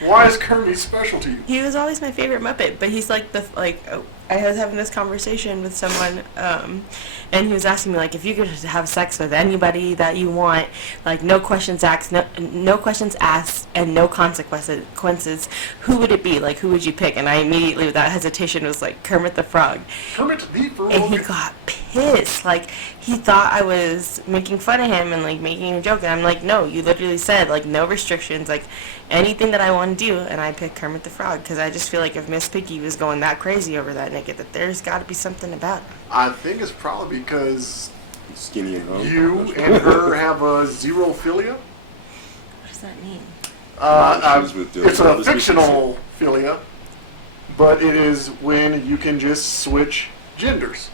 Why is Kermit special to you? He was always my favorite Muppet, but he's like I was having this conversation with someone, and he was asking me, like, if you could have sex with anybody that you want, like, no questions asked, no questions asked, and no consequences, who would it be? Like, who would you pick? And I immediately, without hesitation, was like, Kermit the Frog. Kermit the Frog. And he got pissed. Like, he thought I was making fun of him and, like, making a joke. And I'm like, no, you literally said, like, no restrictions, like, anything that I want to do. And I picked Kermit the Frog because I just feel like if Miss Piggy was going that crazy over that naked, that there's got to be something about it. I think it's probably because skinny and hungry. You and her have a xerophilia. What does that mean? It's a fictional philia, but it is when you can just switch genders,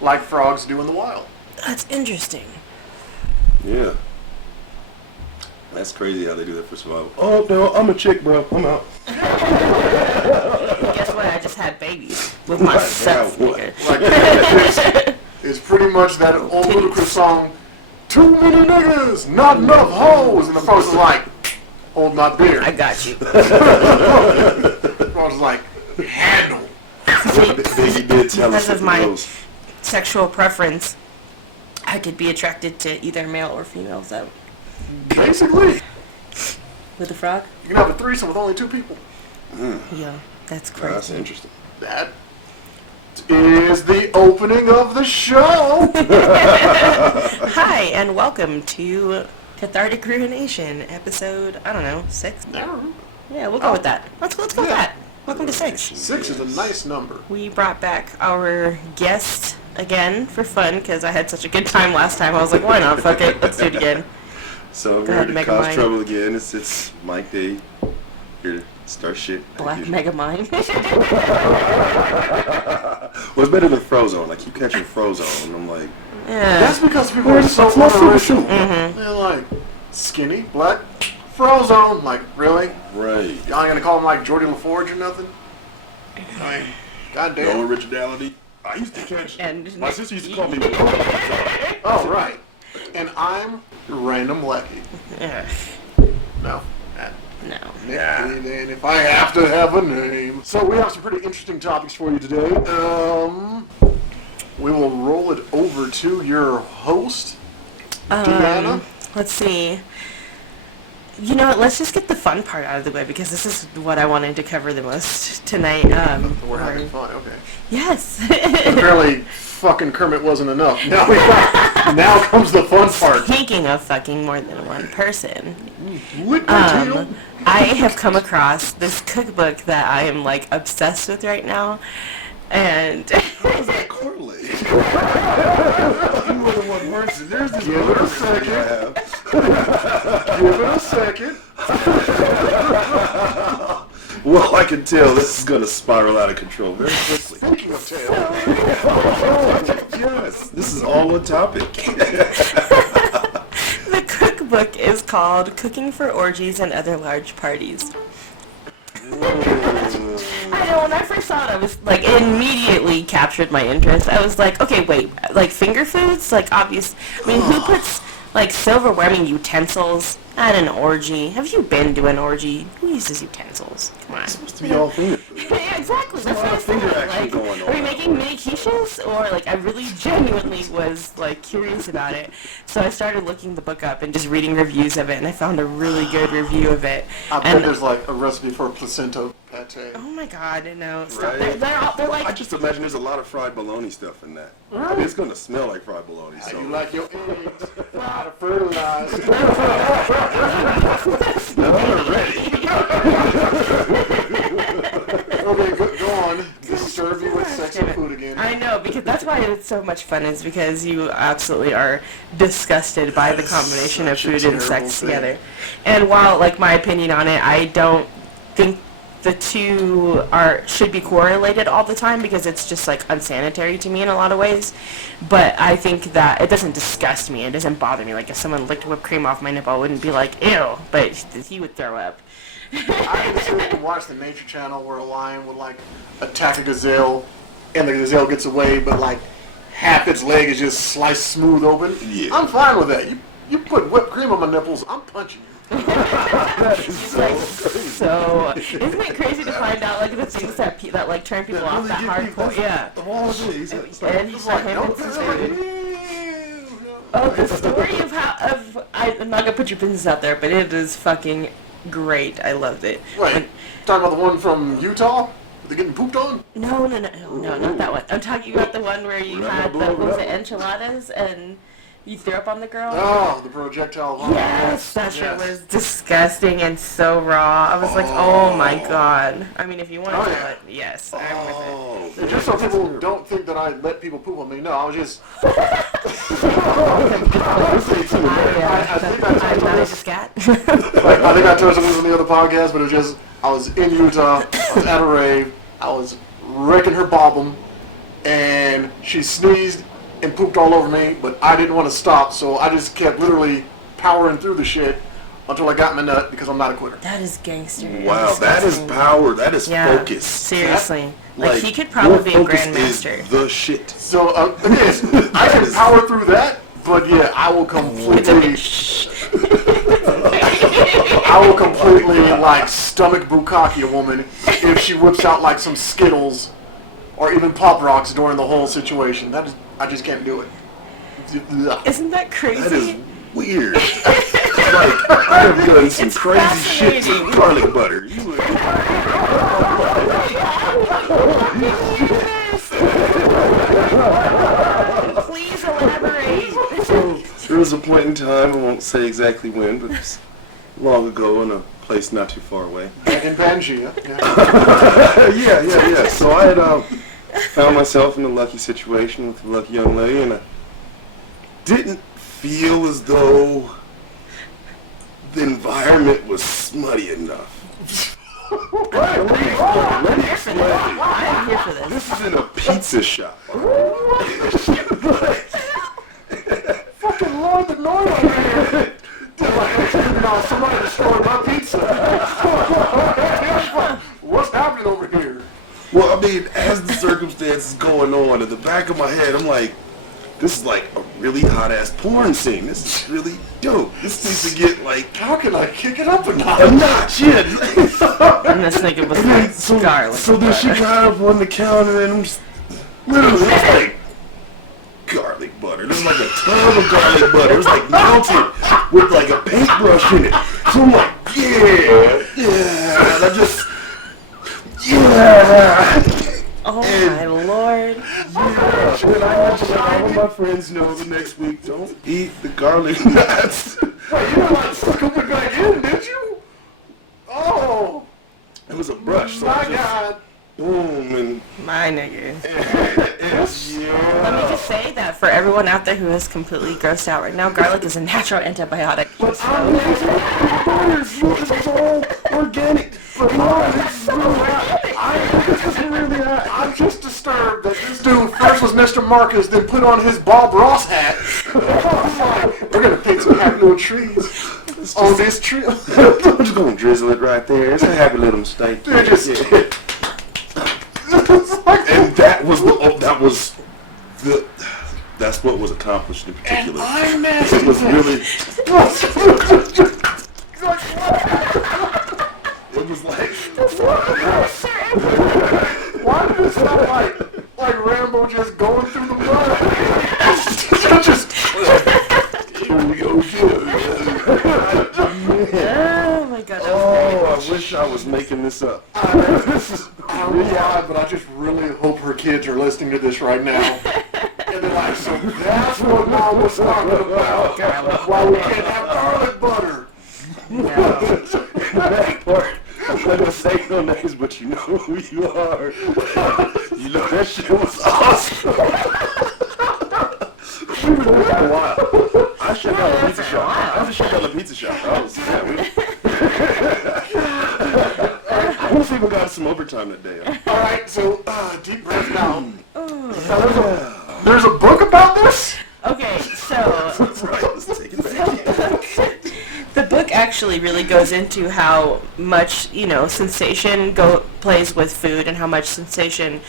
like frogs do in the wild. That's interesting. Yeah. That's crazy how they do that for survival. Oh, no, I'm a chick, bro. I'm out. Guess what? I just had babies with myself. It's pretty much that old Ludacris song, too many niggas, not enough hoes. And the frog's like, hold my beer. I got you. The frog's like, handle. Because of my sexual preference, I could be attracted to either male or female, so... Basically. With the frog? You can have a threesome with only 2 people. Yeah, that's crazy. That's interesting. That is the opening of the show. Hi, and welcome to Cathartic Ruination, episode, I don't know, 6? Yeah, we'll go with that. Let's go with that. Welcome to 6. 6 is a nice number. We brought back our guest again for fun, because I had such a good time last time. I was like, why not? Fuck it. Let's do it again. So I'm here to cause trouble again. It's Mike D. Here to start shit. Black Megamind. What's better than Frozone? I keep catching Frozone, and I'm like... Yeah. That's because people are so unoriginal. They're like, skinny, black, Frozone. Like, really? Right. Y'all ain't gonna call him like Jordy LaForge or nothing? I mean, goddamn. No originality. I used to catch... my sister used to call me... Oh, right. And I'm Random Lecky. Yeah. No. No. And if I have to have a name. So we have some pretty interesting topics for you today. We will roll it over to your host, Deanna. Let's see. You know what, let's just get the fun part out of the way, because this is what I wanted to cover the most tonight. We're having fun, okay. Yes. Apparently, fucking Kermit wasn't enough. Now comes the fun part. Speaking of fucking more than one person, I have come across this cookbook that I am, like, obsessed with right now, and... How does that correlate? You more than one person. There's this Give it a second. Give it a second. Well, I can tell this is going to spiral out of control very quickly. Speaking of tail. Yes, this is all on topic. The cookbook is called Cooking for Orgies and Other Large Parties. I know, when I first saw it, I was, like, it immediately captured my interest. I was like, okay, wait, like, finger foods? Like, obvious. I mean, who puts, like, silverware, utensils at an orgy? Have you been to an orgy? Who uses utensils? Come on. It's supposed to be all finger food. Yeah, exactly. That's what I finger said. action Like, going on. are we making mini quiches? Or, like, I really genuinely was, like, curious about it. So I started looking the book up and just reading reviews of it, and I found a really good review of it. I bet there's, like, a recipe for placenta pate. Oh my god, no. Stop. Right? They're like... I just imagine there's a lot of fried bologna stuff in that. I mean, it's going to smell like fried bologna. How So. you like your eggs? Not fertilized. Now we're ready. Okay, go on. Disturb you with sex and food again. I know, because that's why it's so much fun, is because you absolutely are disgusted by the combination of food and sex together. And while, like, my opinion on it, I don't think the two should be correlated all the time, because it's just, like, unsanitary to me in a lot of ways. But I think that it doesn't disgust me. It doesn't bother me. Like, if someone licked whipped cream off my nipple, I wouldn't be like, ew, but he would throw up. I used to watch the Nature Channel where a lion would, like, attack a gazelle, and the gazelle gets away, but, like, half its leg is just sliced smooth open. Yeah. I'm fine with that. You put whipped cream on my nipples, I'm punching you. That is It's so like, crazy. so, isn't it crazy to find out like the things that that like turn people off that hardcore? Yeah. Oh, geez. And he's like him and his food. Oh, the story of I'm not gonna put your business out there, but it is fucking great. I loved it. Wait, talking about the one from Utah? They're getting pooped on? No, not that one. I'm talking about the one where you had the what was it, enchiladas and you threw up on the girl. Oh, the projectile vomit. Yes, that shit was disgusting and so raw. I was like, oh my god. I mean, if you want to do it, yes, I'm with it. And just so people don't think that I let people poop on me, no, I was just. I think I I'm touched not on a this. scat. I think I touched on this on the other podcast, but it was just I was in Utah, I was at a rave, I was wrecking her bobbum, and she sneezed and pooped all over me, but I didn't want to stop, so I just kept literally powering through the shit until I got my nut because I'm not a quitter. That is gangster. Wow, that is power. That is focus. Seriously. Like, Like, he could probably be a your focus grandmaster. is the shit. So again, I can power through that, but yeah, I will completely like stomach bukkake a woman if she whips out like some Skittles or even Pop Rocks during the whole situation. I just can't do it. Isn't that crazy? That is weird. Like, I have done some It's crazy shit to fascinating. garlic butter. You would- Please elaborate. So, there was a point in time, I won't say exactly when, but it was long ago in a place not too far away. Back in Pangea. Yeah. Yeah. So I had found myself in a lucky situation with a lucky young lady, and I didn't feel as though the environment was smutty enough. Let me explain. I'm here for this. This is in a pizza shop. Fucking Lord the Lord over here. Somebody destroyed my pizza. What's happening over here? Well, I mean, as the circumstances going on, in the back of my head, I'm like, this is like a really hot-ass porn scene. This is really dope. This needs to get, like, How can I kick it up a a notch? notch in. And this nigga was like garlic. So then she got up on the counter, and I'm just, literally, it's like garlic butter. There's like a tub of garlic butter. It was like melted with like a paintbrush in it. So I'm like, yeah. And I just, yeah. Oh my lord. Yeah. And I had to let all of my friends know the next week, don't eat the garlic nuts. Wait, you didn't like suck them back in, did you? Oh, It was a brush, so I my just, God. boom, and My nigga. yeah. Let me just say that for everyone out there who is completely grossed out right now, garlic is a natural antibiotic. But I'm this is all organic. But no, this is really hot. I'm just disturbed that this dude first was Mr. Marcus, then put on his Bob Ross hat. I'm like, we're gonna pick some happy little trees on this tree. I'm just gonna drizzle it right there. It's a happy little mistake. They're just- Yeah. And that's what was accomplished in particular. I'm mad. It was really, it was like, Why did it sound like Rambo just going through the blood? just here we go, Oh my god, that was oh, I wish I was making this up. I'm alive, but I just really hope her kids are listening to this right now. And they're like, so that's what Mom was talking about. Why we can't have garlic butter. That part, I'm not gonna say no names, but you know who you are. You know that shit was awesome. We were there for a while. I shut down the pizza shop. I was shut down the pizza shop. I was, I want to see if we got some overtime that day. All right, so deep breath now. There's a book about this? Okay, so That's right. Let's take it back. the book actually really goes into how much, sensation plays with food and how much sensation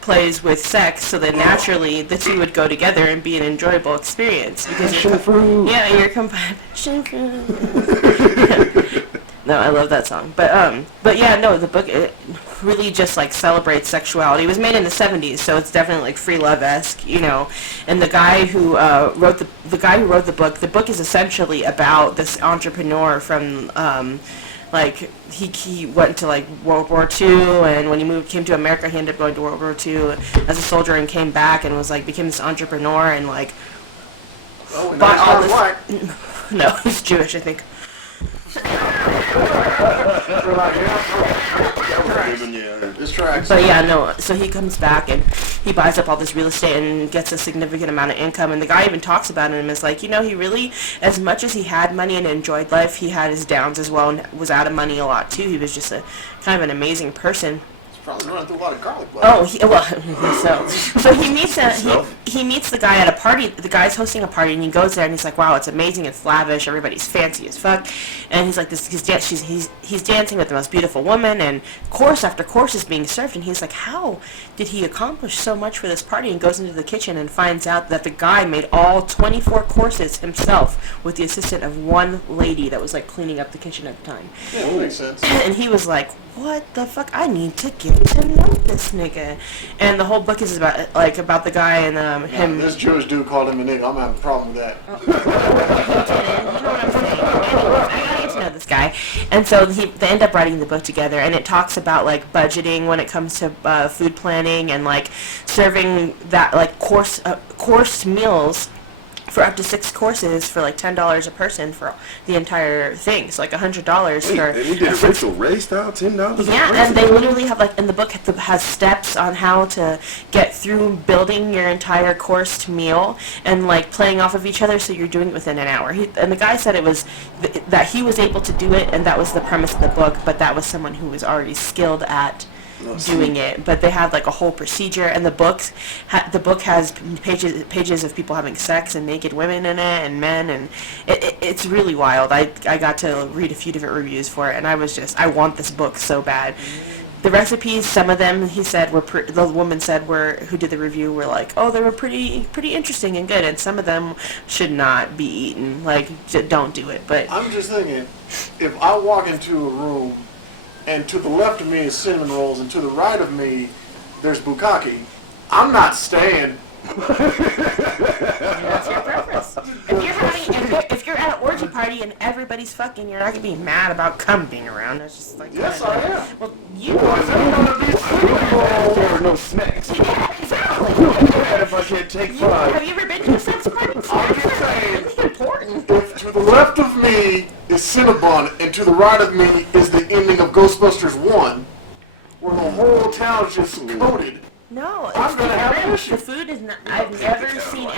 plays with sex, so that naturally the two would go together and be an enjoyable experience. Because Passion fruit. you're passion fruit. No, I love that song. But yeah, no, the book it really just like celebrates sexuality. It was made in the 70s, so it's definitely like free love-esque, you know. And the guy who wrote the book is essentially about this entrepreneur from like he went to like World War II, and when he came to America, he ended up going to World War II as a soldier and came back and was like became this entrepreneur and like Oh, bought all nice this. black. No, he's Jewish, I think. We're like, Yeah. this tracks. But yeah, no, so he comes back and he buys up all this real estate and gets a significant amount of income, and the guy even talks about him as like, you know, he really, as much as he had money and enjoyed life, he had his downs as well and was out of money a lot too. He was just a kind of an amazing person. Probably running through a lot of garlic butter. Oh, so he meets the guy at a party. The guy's hosting a party, and he goes there, and he's like, "Wow, it's amazing, it's lavish, everybody's fancy as fuck." And he's like, he's dancing with the most beautiful woman, and course after course is being served, and he's like, "How did he accomplish so much for this party?" And goes into the kitchen and finds out that the guy made all 24 courses himself with the assistance of one lady that was like cleaning up the kitchen at the time. Yeah, that makes sense. And he was like, "What the fuck? I need to get to know this nigga." And the whole book is about the guy and him. This Jewish dude called him a nigga. I'm having a problem with that. You know what I'm saying? Anyways, I gotta get to know this guy. And so they end up writing the book together, and it talks about like budgeting when it comes to food planning and like serving that like course meals for up to 6 courses for like $10 a person for the entire thing. So like $100 for. And he did a Rachel Ray style, $10. Yeah, and they literally have like in the book has steps on how to get through building your entire course meal and like playing off of each other, so you're doing it within an hour. And the guy said it was that he was able to do it, and that was the premise of the book. But that was someone who was already skilled at doing it. But they have like a whole procedure, and the book has pages of people having sex and naked women in it and men, and it's really wild. I got to read a few different reviews for it, and I want this book so bad. The recipes, some of them he said the woman said who did the review were like, oh, they were pretty interesting and good, and some of them should not be eaten. Like, don't do it. But I'm just thinking, if I walk into a room and to the left of me is cinnamon rolls, and to the right of me, there's bukkake, I'm not staying. that's your preference. If you're at an orgy party and everybody's fucking, you're not gonna be mad about cum being around. It's just like, Yes, I am. well, you There's gonna be cinnamon rolls. There are no snacks. yeah, exactly. And if I can't take Have 5. you ever been to a sex party? I'm just saying, It's important. if to the left of me is Cinnabon and to the right of me is the ending of Ghostbusters 1, where the whole town's just coated. No, I'm it's gonna have an different. issue. The food is not. I've never seen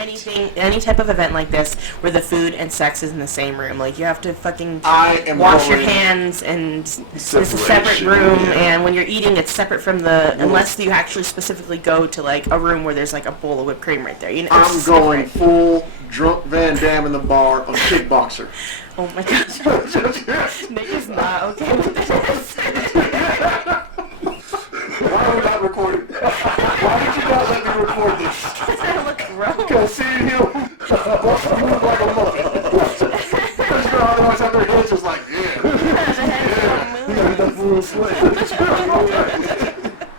any type of event like this where the food and sex is in the same room. Like, you have to fucking I am wash your going- hands, and it's a separate Separation, room. yeah. And when you're eating, it's separate from unless you actually specifically go to like a room where there's like a bowl of whipped cream right there. You know, I'm it's going different. full drunk Van Damme in the bar of kickboxer. Oh my gosh, Nick is not okay with this. Why are we not recording? Why did you not let me record this? I look gross. Because seeing him move like a monkey. This girl always have their heads just like, yeah. The fool slave.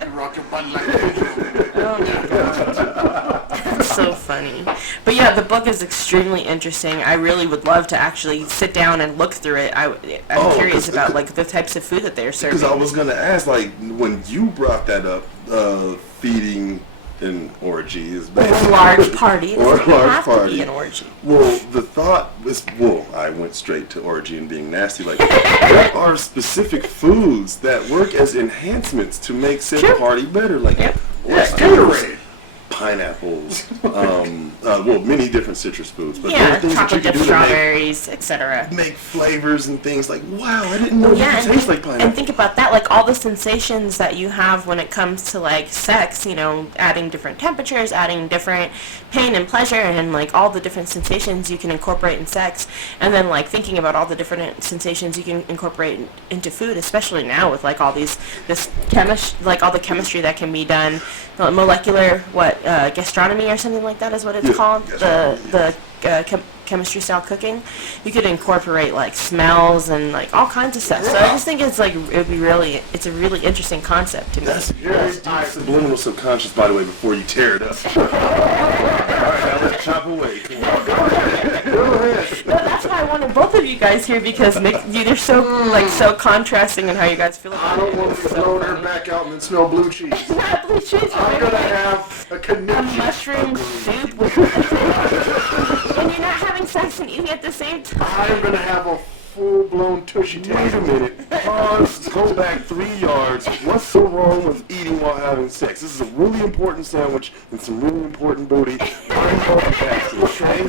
You rock your body like that. Oh my god. That's so funny. But yeah, the book is extremely interesting. I really would love to actually sit down and look through it. I'm curious about like the types of food that they're serving. Because I was gonna ask, like, when you brought that up, feeding an orgy is a basically large party. It or a doesn't large have to party. be an orgy. Well, the thought was, I went straight to orgy and being nasty. Like, there are specific foods that work as enhancements to make said Sure. party better. Like, Yep. oysters, Gatorade. pineapples, many different citrus foods. But there Yeah, are things that you chocolate can dipped do to make, strawberries, etc. make flavors and things. Like, wow, I didn't know Yeah, you could taste like pineapple. and think about that, like all the sensations that you have when it comes to like sex, you know, adding different temperatures, adding different pain and pleasure, and like all the different sensations you can incorporate in sex, and then like thinking about all the different sensations you can incorporate into food, especially now with like all all the chemistry that can be done, molecular gastronomy or something like that is what it's Yeah, called. gastronomy, The chemistry style cooking, you could incorporate like smells and like all kinds of stuff. So I just think it's like it's a really interesting concept to me. That's very deep subliminal subconscious, by the way, before you tear it up. Alright, now let's chop away. Come on. No, that's why I wanted both of you guys here because Nick, you're so contrasting in how you guys feel I about it. don't want to It's throw so her funny. back out and then smell blue cheese. Not blue cheese, I'm but gonna have a a connection. mushroom soup with and you're not having sex and eating at the same time. I'm gonna have a full-blown tushy Wait a taste. minute. Pause. Go back 3 yards. What's so wrong with eating while having sex? This is a really important sandwich and some really important booty. I'm multitasking, okay?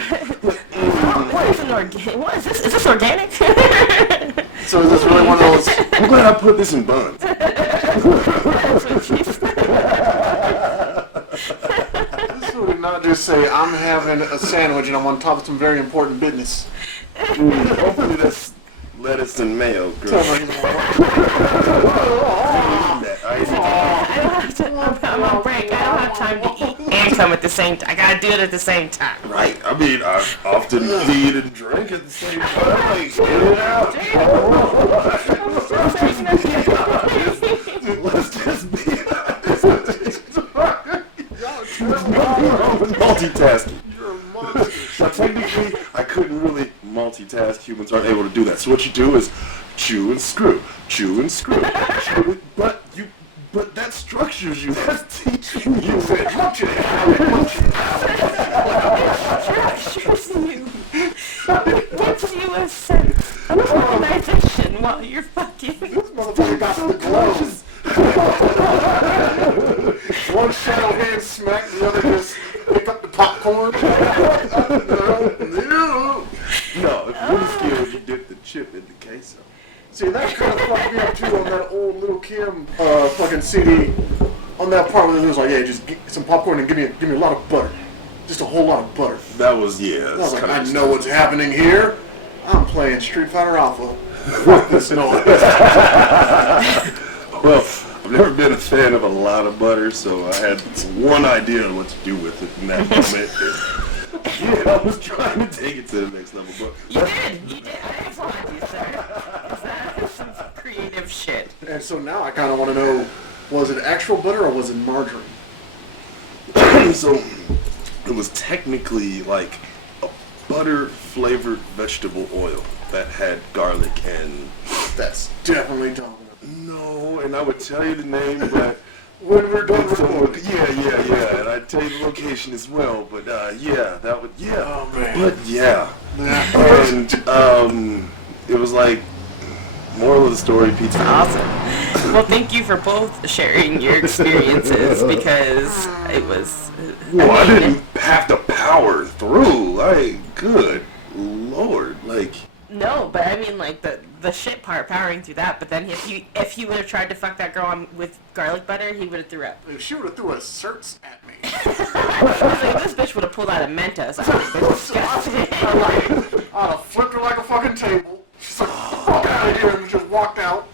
What is an organic? What is this? Is this organic? So is this really one of those? I'm glad I put this in buns. That's what she said. This would not just say I'm having a sandwich and I'm on top of some very important business. Hopefully that's lettuce and mayo, girl. Tell me he's more- I'm on break. I don't have time to eat and come at the same time. I gotta do it at the same time. Right. I mean, I often feed and drink at the same time. Like, get it out. Let's just be multitasking. You're a monster. Now, technically, I couldn't really multitask. Humans aren't able to do that. So what you do is chew and screw, chew and screw. But that structures you. That's teaching you. Munch it, munch it. Structures you. It gives you a sense of organization while you're fucking. This motherfucker got the gloves. One shadow hand smack, the other just pick up the popcorn. No, if you're really skilled, you dip the chip in the queso. See, that kind of fucked me up too on that old Little Kim fucking CD. On that part where it was like, yeah, just get some popcorn and give me a lot of butter. Just a whole lot of butter. That was, yeah. I was like, I know what's happening here. I'm playing Street Fighter Alpha. Fuck this noise. Well, I've never been a fan of a lot of butter, so I had one idea on what to do with it in that moment. Yeah, I was trying to take it to the next level, but You did. I applaud you, sir. That's some creative shit. And so now I kind of want to know, was it actual butter or was it margarine? so it was technically like a butter-flavored vegetable oil that had garlic and... That's definitely dominant. No, and I would tell you the name, but... When we're done It's recording. yeah, and I'd tell you the location as well, but yeah, that would, yeah. Oh, man. But yeah. And it was like, moral of the story, pizza. Awesome. Well, thank you for both sharing your experiences because it was. Well, I didn't have to power through. Like, good Lord, like. No, but I mean like the shit part, powering through that. But then if he would have tried to fuck that girl on with garlic butter, he would have threw up. If she would have threw a certs at me. Like, this bitch would have pulled out a Mentos. I would have been disgusted. I'd have flipped her like a fucking table. She's like, fuck out of here, and just walked out.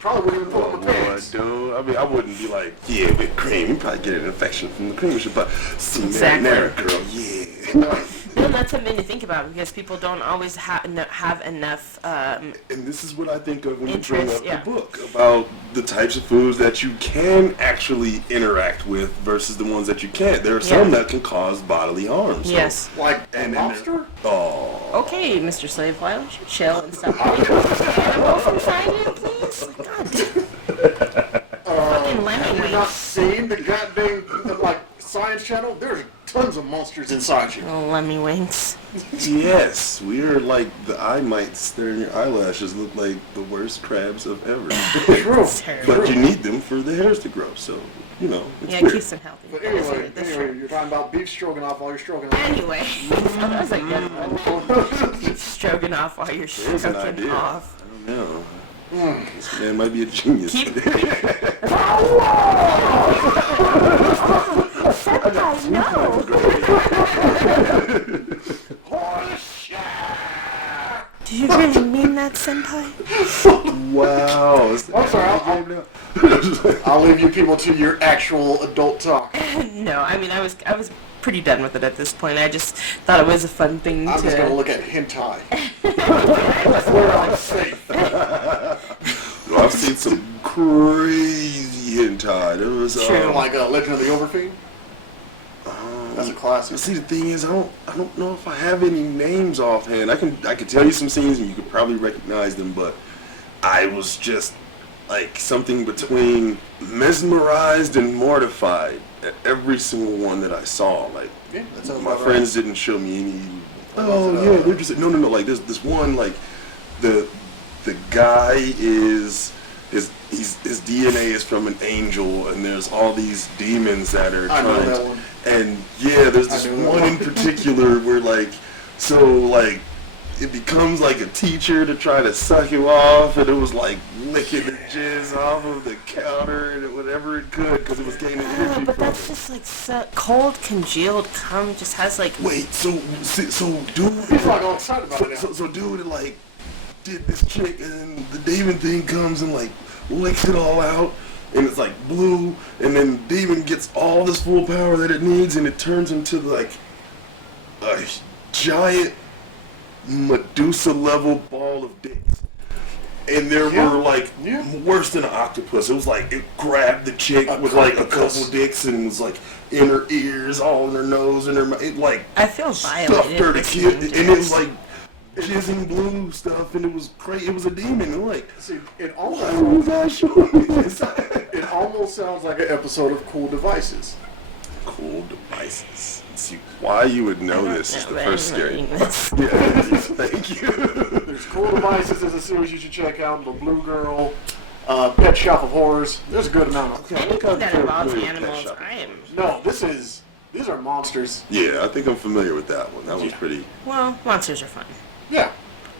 Probably wouldn't even pull up my pants. Dude, I mean, I wouldn't be like, yeah, with cream. You probably get an infection from the cream, but some Exactly. marinara, girl, yeah. And that's something to think about because people don't always have enough. And this is what I think of when you bring Interest, up yeah. the book about the types of foods that you can actually interact with versus the ones that you can't. There are some that can cause bodily harm. So. Yes. Like a And then lobster? Oh. Okay, Mr. Slave, why don't you chill and stop animals inside you, please? God damn. Fucking lemon Have you wings. not seen the goddamn, like, Science Channel? There's tons of monsters inside you. Oh, lemmy wings. Yes, we're like the eye mites there in your eyelashes look like the worst crabs of ever. True. It's terrible. But you need them for the hairs to grow, so, you know, it's Yeah, it weird. keeps them healthy. But anyway, you're talking about beef stroganoff while you're stroking off. Anyway, that was a good one. Stroganoff while you're There's an stroking idea. off. I don't know. This man might be a genius. Keep. Senpai, no. Do you really mean that, Senpai? Wow. I'm sorry, I'll leave you people to your actual adult talk. No, I mean I was pretty done with it at this point. I just thought it was a fun thing I'm to... just going to look at hentai. That's where I'm safe. I've seen some crazy hentai. There was True. Like Legend of the Overfiend. That's a classic. See, the thing is, I don't know if I have any names offhand. I can tell you some scenes and you could probably recognize them, but I was just like something between mesmerized and mortified at every single one that I saw. Like, Yeah, that sounds my about friends didn't show me any. Oh yeah, they're just no. Like this one, like the guy is his DNA is from an angel, and there's all these demons that are I know trying that to. one. And yeah, there's this I knew that one in particular where like it becomes like a teacher to try to suck you off, and it was like licking the jizz off of the counter and whatever it could because it was gaining energy but from that's it. just like cold, congealed cum just has like... Wait, so dude, He's like all excited about it now. so dude, like did this chick, and then the demon thing comes and like licks it all out, and it's like blue, and then demon gets all this full power that it needs, and it turns into like a giant Medusa level ball of dicks. And there Yeah. were like Yeah. worse than an octopus. It was like it grabbed the chick A with like a octopus. couple dicks and was like in her ears, all in her nose, and her mouth. It like I feel stuffed violated. her to listening kid, to and it this. was like jizzing blue stuff, and it was crazy. It was a demon. And like, See, it why are you almost guys showing me this? it almost sounds like an episode of Cool Devices. Cool devices. See why you would know this is the but first scary. anyway, Yeah, thank you. There's Cool Devices is a series you should check out. The Blue Girl, Pet Shop of Horrors. There's a good amount of. Anything that involves familiar with animals, Pet Shop. I am... No, these are monsters. Yeah, I think I'm familiar with that one. That one's Yeah. pretty. Well, monsters are fun. Yeah.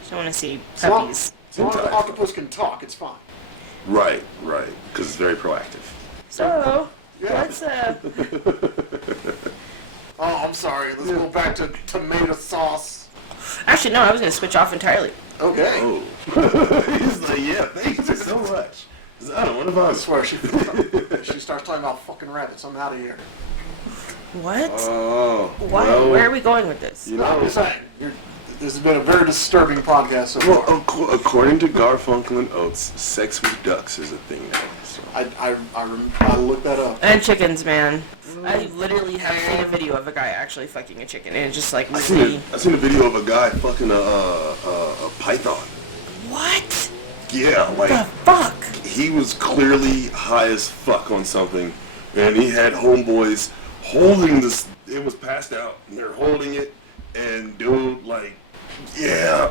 Just want to see As long puppies. as the Hentai. octopus can talk, it's fine. Right, because it's very proactive. So, Yeah. let's Oh, I'm sorry. Let's go back to tomato sauce. actually no, I was gonna switch off entirely. Okay. Oh. He's like, yeah, thank you so much. I don't want to I vomit. swear, she starts talking about fucking rabbits. I'm out of here. What? Oh. Why? well, Where are we going with this? You No, I'm know, just saying. This has been a very disturbing podcast so well, far. according to Garfunkel and Oates, sex with ducks is a thing now. So. I looked that up. And chickens, man. I literally have seen a video of a guy actually fucking a chicken, and it's just like I really... seen a video of a guy fucking a python. What Yeah, like the fuck? he was clearly high as fuck on something, and he had homeboys holding this. It was passed out, and they're holding it, and dude, like, yeah,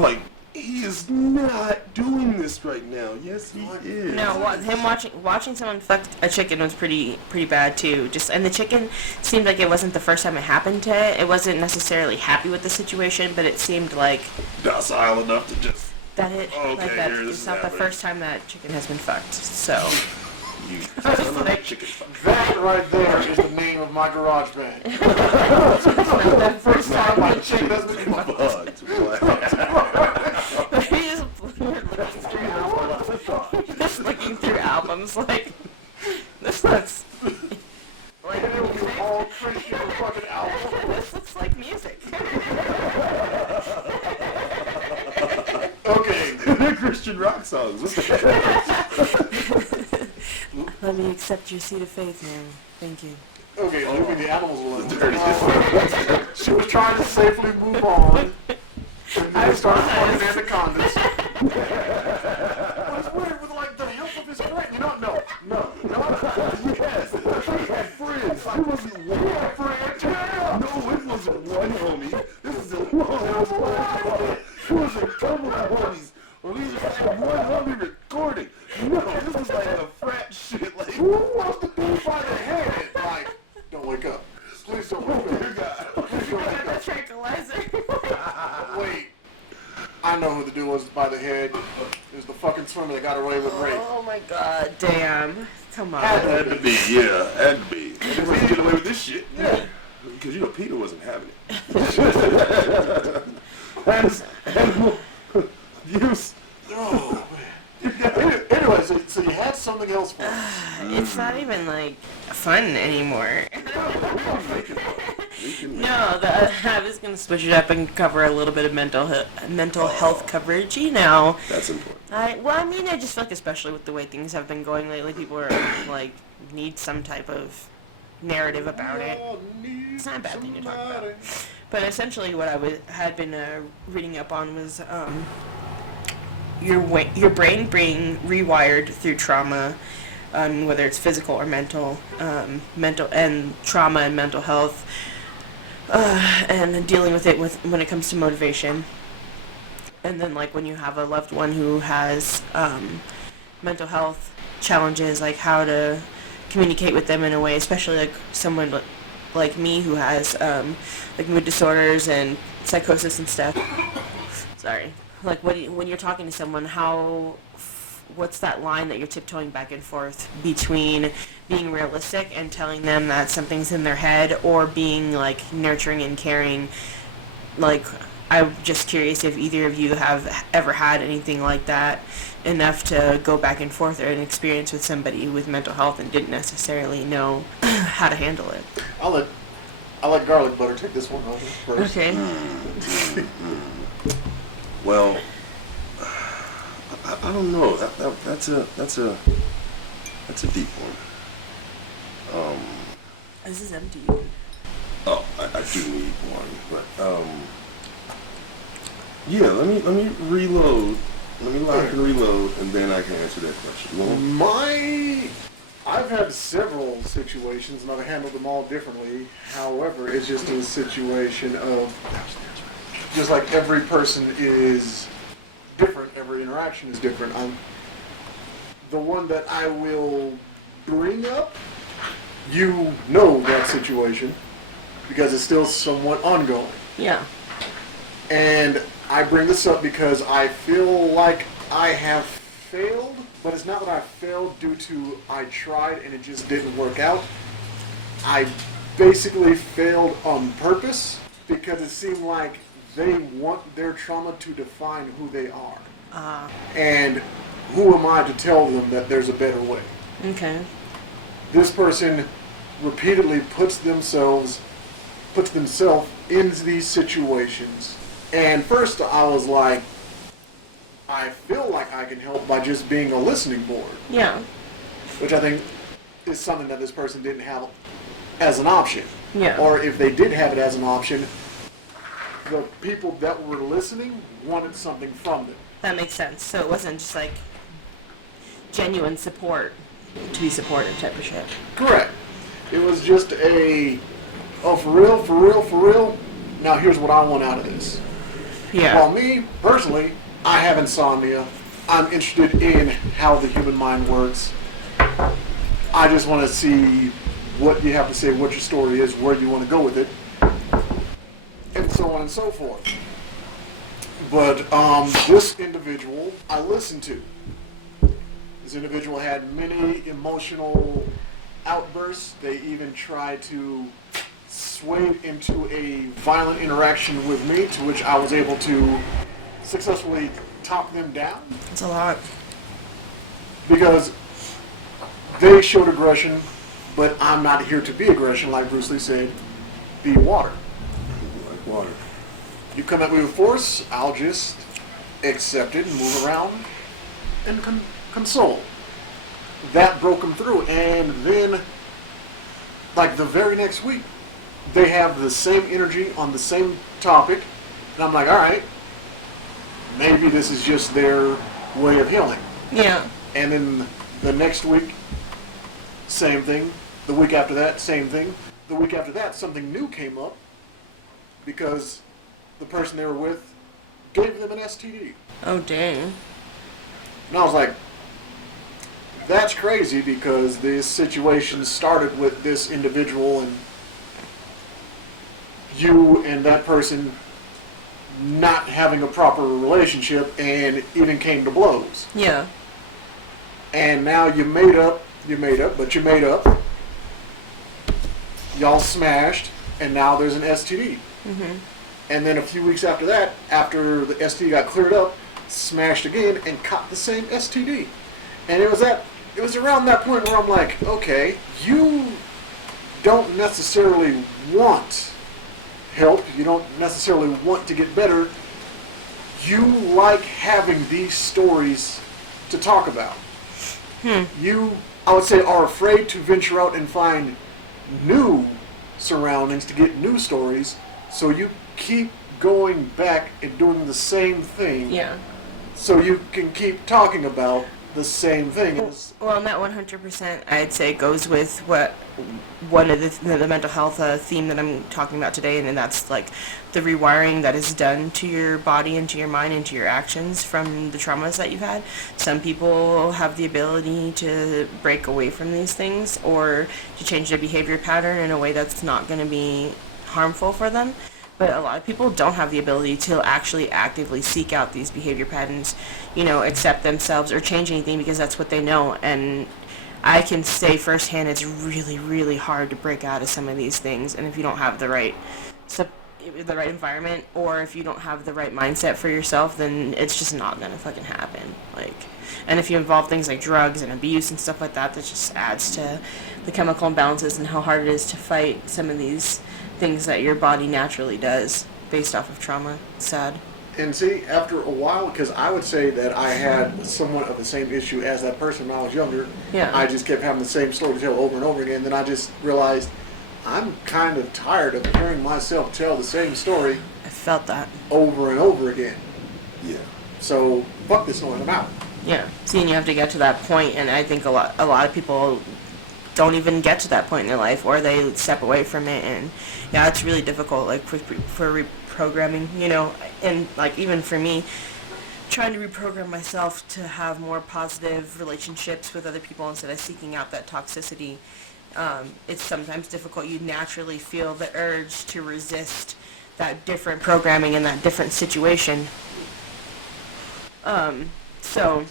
like he is not doing this right now. Yes, he is. No, him watching someone fuck a chicken was pretty bad too. And the chicken seemed like it wasn't the first time it happened to it. It wasn't necessarily happy with the situation, but it seemed like Docile enough to just. that it Okay, like that here, this it's is not the happening. first time that chicken has been fucked. So You like- chicken fuck. That right there is the name of my garage band. that first time My chick has been fucked. Bugged. What? he's just looking through albums like this looks like And it will be all Christian fucking album. this looks like music. Okay. They're Christian rock songs. Let me accept your seed of faith, man. Thank you. Okay, leaving the animals alone. Dirty. She was trying to safely move on. And then they started fucking anacondas. But it's weird with like the help of his friend. You don't know. No. Yes, he had friends. It wasn't one friend. No, it wasn't one homie. This is a long story. It was a couple of homies. Well, these are like one homie recording. No, this was like a frat shit. Like, Who wants to be by the head? Like, don't wake up. Please don't wake dear up. God. Please don't wake The up. tranquilizer. Wait. I know who the dude was by the head. It was the fucking swimmer that got away with rape. Oh my god, damn. Come on. Had to be, yeah, had to be. He wasn't getting away with this shit. Yeah. Because, you know, Peter wasn't having it. and use. Oh, man. Anyway, so you had something else for us. It's not even like fun anymore. Make it fun. We can make No, I was going to switch it up and cover a little bit of mental health coverage. That's important. I just feel like, especially with the way things have been going lately, people are like need some type of narrative about it. It's not a bad thing to talk about. But essentially, what had been reading up on was your brain being rewired through trauma, whether it's physical or mental and trauma and mental health, and dealing with it when it comes to motivation. And then, like, when you have a loved one who has mental health challenges, like how to communicate with them in a way, especially like someone like me who has like mood disorders and psychosis and stuff. Sorry. Like when you're talking to someone, what's that line that you're tiptoeing back and forth between being realistic and telling them that something's in their head, or being like nurturing and caring? Like, I'm just curious if either of you have ever had anything like that, enough to go back and forth or an experience with somebody with mental health and didn't necessarily know how to handle it. I'll let garlic butter take this one over first. Okay. Well, I don't know. That's a deep one. This is empty. Oh, I do need one, but yeah. Let me reload. Let me lock and reload, and then I can answer that question. Well, I've had several situations, and I've handled them all differently. However, it's just a situation of, just like every person is different, every interaction is different. The one that I will bring up, you know that situation, because it's still somewhat ongoing. Yeah. And I bring this up because I feel like I have failed, but it's not that I failed due to I tried and it just didn't work out. I basically failed on purpose because it seemed like they want their trauma to define who they are. And who am I to tell them that there's a better way? Okay. This person repeatedly puts themselves in these situations. And first I was like, I feel like I can help by just being a listening board. Yeah. Which I think is something that this person didn't have as an option. Yeah. Or if they did have it as an option, the people that were listening wanted something from them. That makes sense. So it wasn't just like genuine support to be supportive type of shit. Correct. It was just for real. Now here's what I want out of this. Yeah. While me, personally, I have insomnia. I'm interested in how the human mind works. I just want to see what you have to say, what your story is, where you want to go with it, and so on and so forth. But this individual I listened to. This individual had many emotional outbursts. They even tried to swayed into a violent interaction with me, to which I was able to successfully talk them down. It's a lot. Because they showed aggression, but I'm not here to be aggression, like Bruce Lee said. Be water. like water. You come at me with force, I'll just accept it and move around and console. That broke them through, and then, like the very next week, they have the same energy on the same topic, and I'm like, all right, maybe this is just their way of healing. Yeah. And then the next week, same thing. The week after that, same thing. The week after that, something new came up because the person they were with gave them an STD. Oh, dang. And I was like, that's crazy, because this situation started with this individual and you and that person not having a proper relationship, and even came to blows. Yeah. And now you made up, y'all smashed, and now there's an STD. Mm-hmm. And then a few weeks after that, after the STD got cleared up, smashed again and caught the same STD. And it was around that point where I'm like, okay, you don't necessarily want help, you don't necessarily want to get better, you like having these stories to talk about. You, I would say, are afraid to venture out and find new surroundings to get new stories, so you keep going back and doing the same thing. Yeah. So you can keep talking about the same thing. Well, and that 100%, I'd say, goes with what one of the mental health theme that I'm talking about today, and that's like the rewiring that is done to your body and to your mind and to your actions from the traumas that you've had. Some people have the ability to break away from these things or to change their behavior pattern in a way that's not going to be harmful for them. But a lot of people don't have the ability to actually actively seek out these behavior patterns, accept themselves or change anything because that's what they know. And I can say firsthand it's really, really hard to break out of some of these things. And if you don't have the right environment, or if you don't have the right mindset for yourself, then it's just not going to fucking happen. And if you involve things like drugs and abuse and stuff like that, that just adds to the chemical imbalances and how hard it is to fight some of these things that your body naturally does based off of trauma. It's sad. And see, after a while, because I would say that I had somewhat of the same issue as that person when I was younger. Yeah. I just kept having the same story to tell over and over again. Then I just realized I'm kind of tired of hearing myself tell the same story I felt that. over and over again. Yeah. So, fuck this noise, I'm out. Yeah. See, and you have to get to that point, and I think a lot of people don't even get to that point in their life, or they step away from it, and yeah, it's really difficult, like for reprogramming, and like even for me, trying to reprogram myself to have more positive relationships with other people instead of seeking out that toxicity. It's sometimes difficult. You naturally feel the urge to resist that different programming in that different situation. So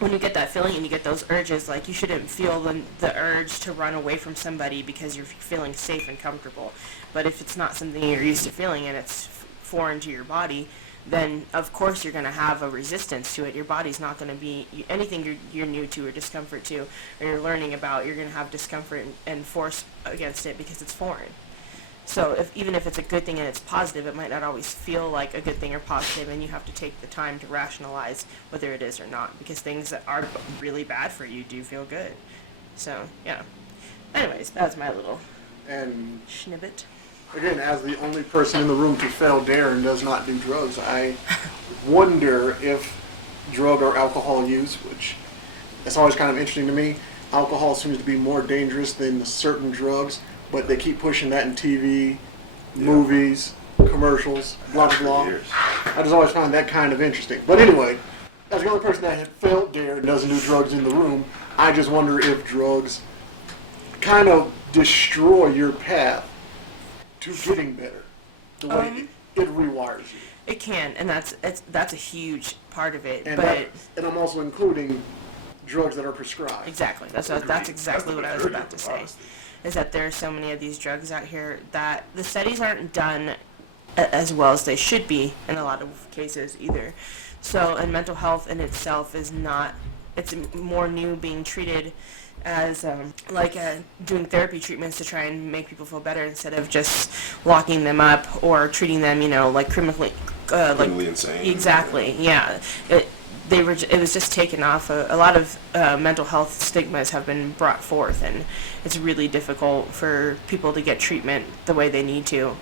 when you get that feeling and you get those urges, like, you shouldn't feel the urge to run away from somebody because you're feeling safe and comfortable. But if it's not something you're used to feeling and it's foreign to your body, then of course you're going to have a resistance to it. Your body's not going to be, anything you're new to or discomfort to or you're learning about, you're going to have discomfort and force against it because it's foreign. So even if it's a good thing and it's positive, it might not always feel like a good thing or positive, and you have to take the time to rationalize whether it is or not, because things that are really bad for you do feel good. So, yeah. Anyways, that was my little And snippet. again, as the only person in the room to fail dare and does not do drugs, I wonder if drug or alcohol use, which that's always kind of interesting to me. Alcohol seems to be more dangerous than certain drugs, but they keep pushing that in TV, movies, commercials, blah, blah, blah. I just always find that kind of interesting. But anyway, as the only person that had failed dare and doesn't do drugs in the room, I just wonder if drugs kind of destroy your path to getting better. The way it rewires you. It can, and that's a huge part of it. And, but and I'm also including drugs that are prescribed. exactly, that's exactly what I was about to say. Is that there are so many of these drugs out here that the studies aren't done as well as they should be in a lot of cases either. So, and mental health in itself is not, it's more new being treated as doing therapy treatments to try and make people feel better instead of just locking them up or treating them, like criminally insane. Exactly, yeah. It was just taken off. A lot of mental health stigmas have been brought forth, and it's really difficult for people to get treatment the way they need to.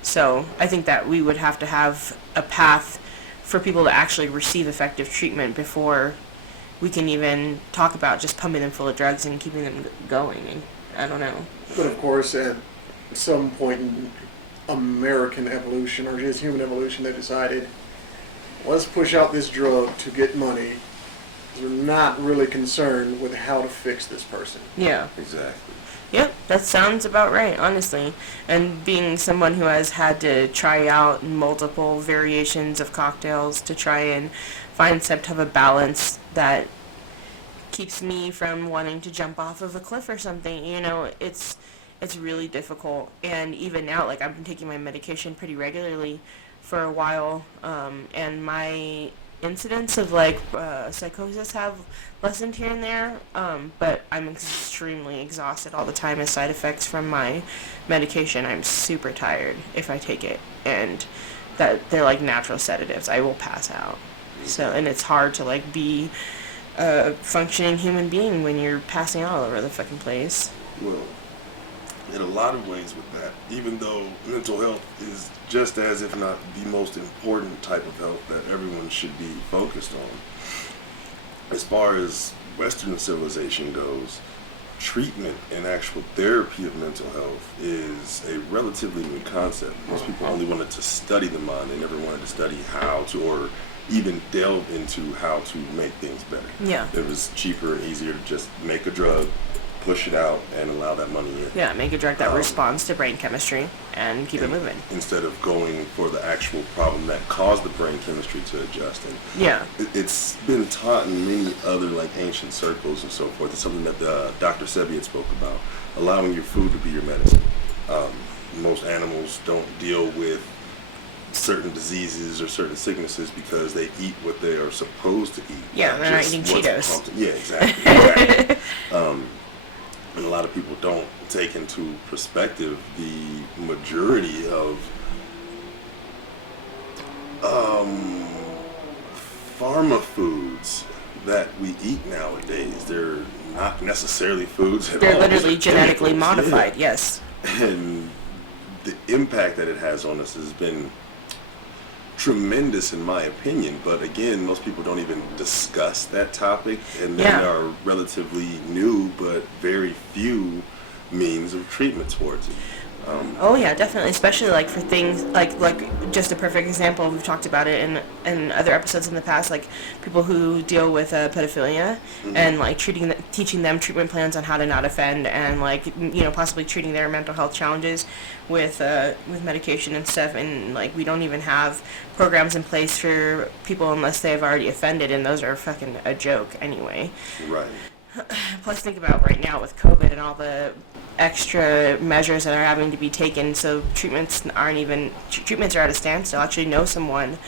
So I think that we would have to have a path for people to actually receive effective treatment before we can even talk about just pumping them full of drugs and keeping them going. And I don't know. But of course, at some point in American evolution, or just human evolution, they decided, let's push out this drug to get money. They're not really concerned with how to fix this person. Yeah. Exactly. Yep, that sounds about right, honestly. And being someone who has had to try out multiple variations of cocktails to try and find some type of balance that keeps me from wanting to jump off of a cliff or something, it's really difficult. And even now, I've been taking my medication pretty regularly for a while, and my incidents of like psychosis have lessened here and there, but I'm extremely exhausted all the time as side effects from my medication. I'm super tired if I take it, and that they're like natural sedatives. I will pass out. So, and it's hard to like be a functioning human being when you're passing out all over the fucking place. Well, in a lot of ways with that, even though mental health is just as, if not the most important type of health that everyone should be focused on, as far as Western civilization goes, treatment and actual therapy of mental health is a relatively new concept. Most people only wanted to study the mind. They never wanted to study how to, or even delve into how to make things better. Yeah. It was cheaper and easier to just make a drug, push it out, and allow that money in. Yeah, make a drug that responds to brain chemistry and keep it moving. Instead of going for the actual problem that caused the brain chemistry to adjust. And yeah. It's been taught in many other like ancient circles and so forth. It's something that Dr. Sebi had spoke about, allowing your food to be your medicine. Most animals don't deal with certain diseases or certain sicknesses because they eat what they are supposed to eat. Yeah, they're not eating Cheetos. Yeah, exactly. And a lot of people don't take into perspective the majority of pharma foods that we eat nowadays. They're not necessarily foods at all. They're literally genetically modified, yes. And the impact that it has on us has been tremendous in my opinion, but again, most people don't even discuss that topic, and then there are relatively new but very few means of treatment towards it. Oh yeah, definitely, especially like for things like just a perfect example, we've talked about it in other episodes in the past, like people who deal with pedophilia, and like teaching them treatment plans on how to not offend, and like, you know, possibly treating their mental health challenges with medication and stuff, and like we don't even have programs in place for people unless they've already offended, and those are fucking a joke anyway. Right. Plus, think about right now with COVID and all the extra measures that are having to be taken, so treatments are at a standstill. I actually know someone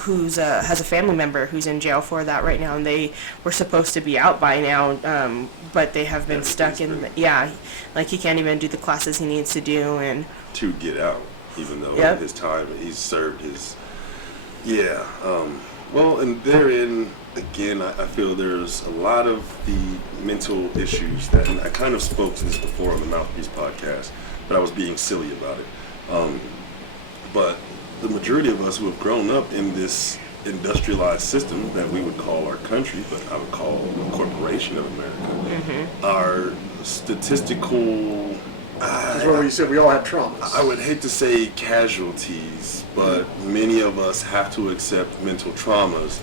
who's has a family member who's in jail for that right now, and they were supposed to be out by now, but they have been stuck in like he can't even do the classes he needs to do, and to get out, even though his time, he's served his well, and therein, again, I feel there's a lot of the mental issues that, and I kind of spoke to this before on the Mouthpiece podcast, but I was being silly about it. But the majority of us who have grown up in this industrialized system that we would call our country, but I would call the corporation of America, are statistical... That's where you said we all have traumas. I would hate to say casualties, but many of us have to accept mental traumas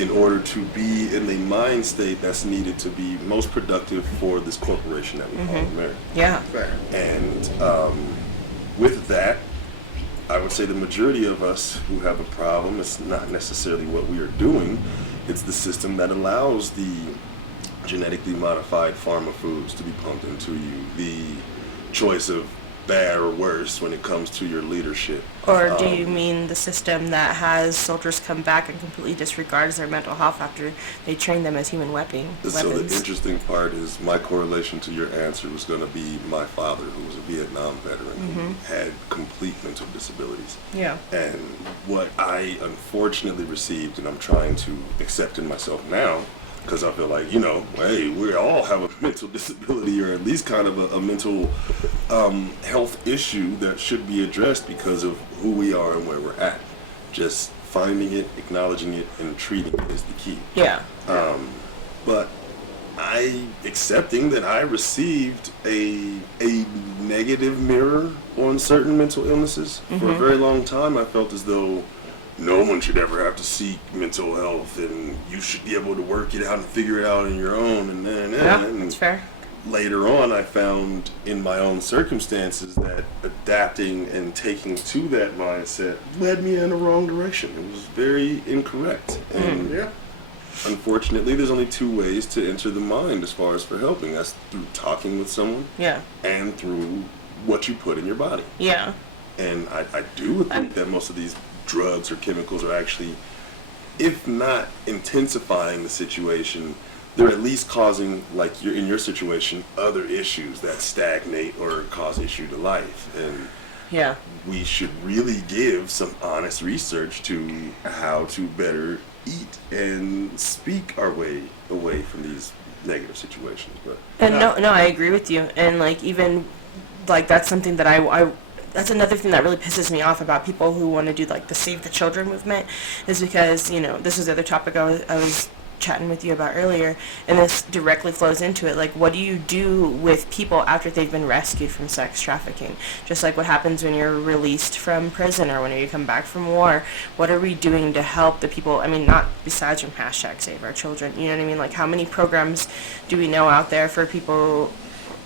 in order to be in the mind state that's needed to be most productive for this corporation that we call America. Yeah. Fair. And with that, I would say the majority of us who have a problem, it's not necessarily what we are doing, it's the system that allows the genetically modified pharma foods to be pumped into you, the choice of bad or worse when it comes to your leadership. Or do you mean the system that has soldiers come back and completely disregards their mental health after they train them as human weapons? So the interesting part is my correlation to your answer was going to be my father, who was a Vietnam veteran, who had complete mental disabilities. Yeah. And what I unfortunately received, and I'm trying to accept in myself now, because I feel like, you know, hey, we all have a mental disability, or at least kind of a mental health issue that should be addressed because of who we are and where we're at. Just finding it, acknowledging it, and treating it is the key. Yeah. But accepting that I received a negative mirror on certain mental illnesses. For a very long time, I felt as though no one should ever have to seek mental health, and you should be able to work it out and figure it out on your own. And then, That's fair. Later on, I found in my own circumstances that adapting and taking to that mindset led me in the wrong direction. It was very incorrect. And unfortunately, there's only two ways to enter the mind as far as for helping. That's through talking with someone and through what you put in your body. Yeah. And I do think that most of these drugs or chemicals are actually, if not intensifying the situation, they're at least causing, like you're in your situation, other issues that stagnate or cause issue to life. And Yeah. we should really give some honest research to how to better eat and speak our way away from these negative situations. But And no, I agree with you. And like even like that's something that I that's another thing that really pisses me off about people who want to do like the Save the Children movement, is because, you know, this was the other topic I was chatting with you about earlier, and this directly flows into it. Like, what do you do with people after they've been rescued from sex trafficking? Just like what happens when you're released from prison or when you come back from war. What are we doing to help the people? I mean, not besides from hashtag Save Our Children, you know what I mean? Like, how many programs do we know out there for people,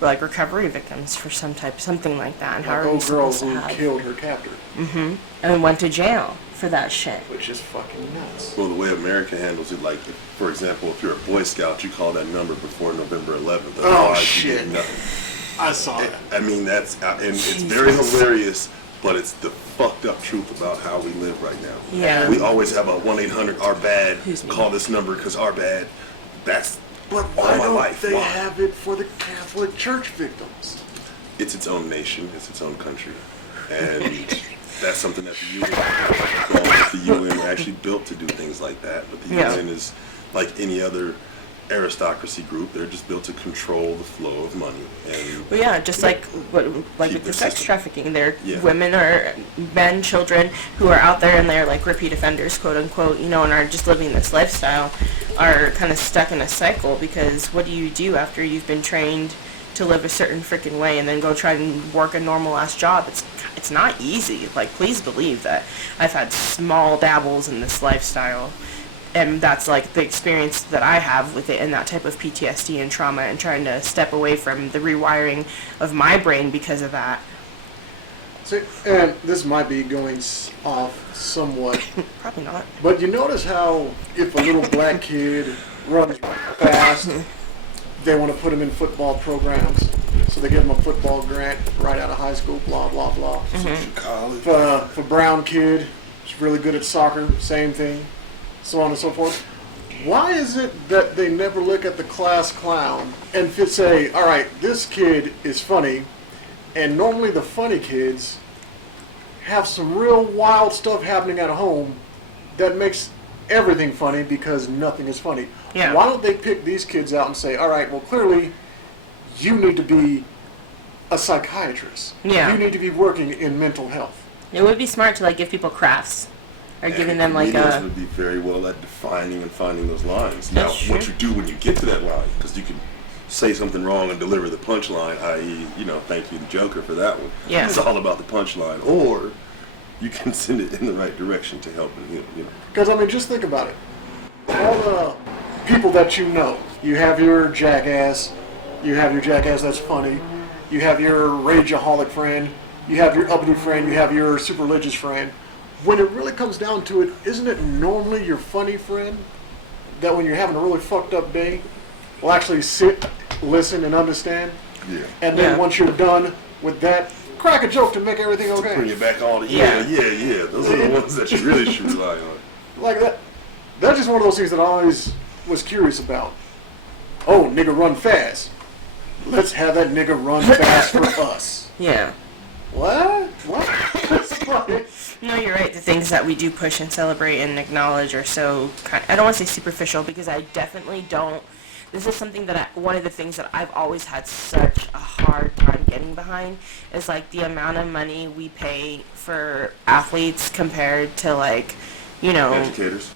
like recovery victims for something like that? And how are we old girl supposed to who have? killed her captor, And went to jail for that shit. which is fucking nuts. well, the way America handles it, like, for example, if you're a Boy Scout, you call that number before November 11th. Oh, Otherwise, you shit. get nothing. I saw that. I mean, that's, and it's very hilarious, but it's the fucked up truth about how we live right now. Yeah. We always have a 1-800-OUR-BAD, Who's me? call this number because our bad. That's But all why my don't life. they Why? have it for the Catholic Church victims? It's its own nation, it's its own country, and that's something that the UN actually built to do things like that. But the Yeah. UN is like any other aristocracy group; they're just built to control the flow of money. And Well, yeah, just like Keep with the their sex system. trafficking, they're Yeah. women or men, children who are out there and they're like repeat offenders, quote unquote, you know, and are just living this lifestyle, are kind of stuck in a cycle, because what do you do after you've been trained to live a certain freaking way and then go try and work a normal ass job? It's not easy. Like, please believe that I've had small dabbles in this lifestyle, and that's like the experience that I have with it, and that type of PTSD and trauma, and trying to step away from the rewiring of my brain because of that. See, and this might be going off somewhat, Probably not. but you notice how if a little black kid runs fast, they want to put him in football programs, so they give him a football grant right out of high school, blah, blah, blah. college. If a brown kid is really good at soccer, same thing, so on and so forth. Why is it that they never look at the class clown and say, all right, this kid is funny, and normally the funny kids have some real wild stuff happening at home that makes everything funny because nothing is funny. Yeah. Why don't they pick these kids out and say, all right, well, clearly you need to be a psychiatrist. Yeah. You need to be working in mental health. It would be smart to like give people crafts, or giving them like comedians a. would be very well at defining and finding those lines. Now, That's what true. you do when you get to that line, because you can say something wrong and deliver the punchline, i.e., you know, thank you, the Joker, for that one. Yeah. It's all about the punchline, or you can send it in the right direction to help and heal. You know. Because, I mean, just think about it. All the people that you know, you have your jackass that's funny, you have your rageaholic friend, you have your uppity friend, you have your super religious friend. When it really comes down to it, isn't it normally your funny friend that when you're having a really fucked up day will actually sit, listen, and understand? Yeah. And then Yeah. once you're done with that, crack a joke to make everything okay. Bring it back all to Yeah. yeah. Those are the ones that you really should rely on. Like that. That's just one of those things that I always was curious about. Oh, nigga run fast. Let's have that nigga run fast for us. Yeah. What? What? It's like- No, you're right. The things that we do push and celebrate and acknowledge are so I don't want to say superficial, because I definitely don't. This is something that one of the things that I've always had such a hard time getting behind is like the amount of money we pay for athletes compared to like, you know,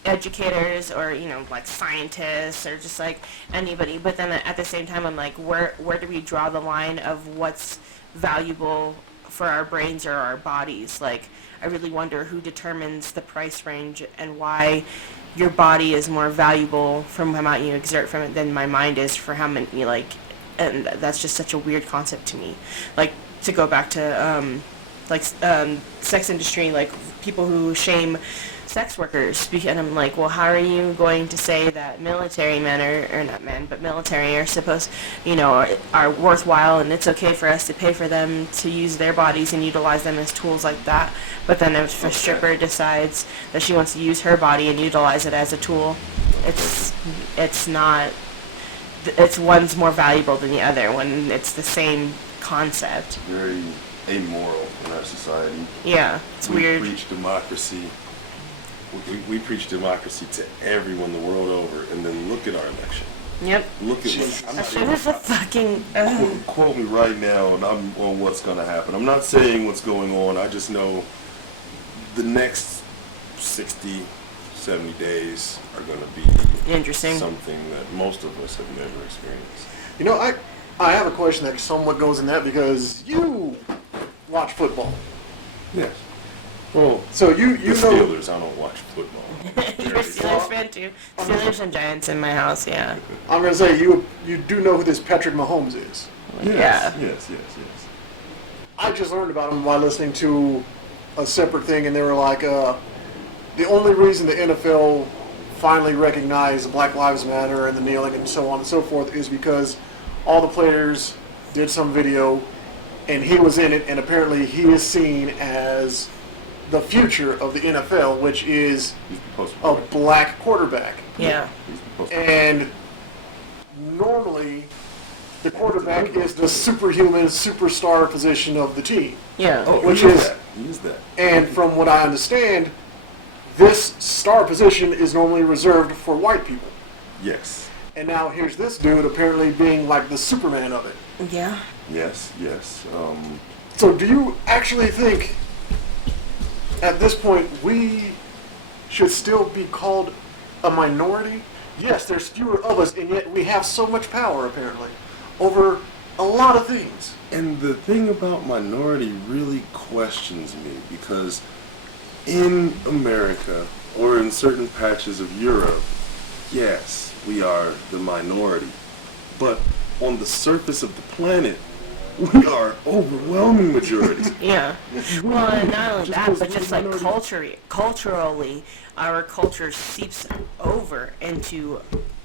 educators or, you know, like scientists or just like anybody. But then at the same time, I'm like, where do we draw the line of what's valuable for our brains or our bodies? Like, I really wonder who determines the price range and why your body is more valuable from how much you exert from it than my mind is for how many, like, and that's just such a weird concept to me. Like, to go back to like sex industry, like people who shame sex workers. And I'm like, well, how are you going to say that military men or not men, but military are supposed, are worthwhile, and it's okay for us to pay for them to use their bodies and utilize them as tools like that. But then if a stripper decides that she wants to use her body and utilize it as a tool, it's not. It's one's more valuable than the other when it's the same concept. Very amoral in our society. Yeah, it's weird. We preach democracy. We preach democracy to everyone the world over, and then look at our election. Yep. Look at what. I'm I should have a fucking. Quote me right now, and I'm on what's going to happen. I'm not saying what's going on. I just know the next 60, 70 days are going to be Interesting. something that most of us have never experienced. You know, I have a question that somewhat goes in that because you watch football. Yes. Well, So you the know. Steelers, I don't watch football. You're a Steelers fan too. Steelers and Giants in my house, yeah. I'm gonna say you do know who this Patrick Mahomes is. Yes, Yeah. yes. I just learned about him while listening to a separate thing, and they were like, the only reason the NFL finally recognized Black Lives Matter and the kneeling and so on and so forth is because all the players did some video, and he was in it, and apparently he is seen as the future of the NFL, which is He's supposed to be a right. black quarterback. Yeah. He's supposed to be And normally, the quarterback is the superhuman, superstar position of the team. Yeah. Oh, which he is- that. He is that. And from what I understand, this star position is normally reserved for white people. Yes. And now here's this dude apparently being like the Superman of it. Yeah. Yes. So do you actually think at this point we should still be called a minority? Yes, there's fewer of us, and yet we have so much power apparently over a lot of things. And the thing about minority really questions me because in America or in certain patches of Europe, yes, we are the minority. But on the surface of the planet, we are overwhelming majority. Yeah. Well, and not only that, because but we're just like minority. culturally, our culture seeps over into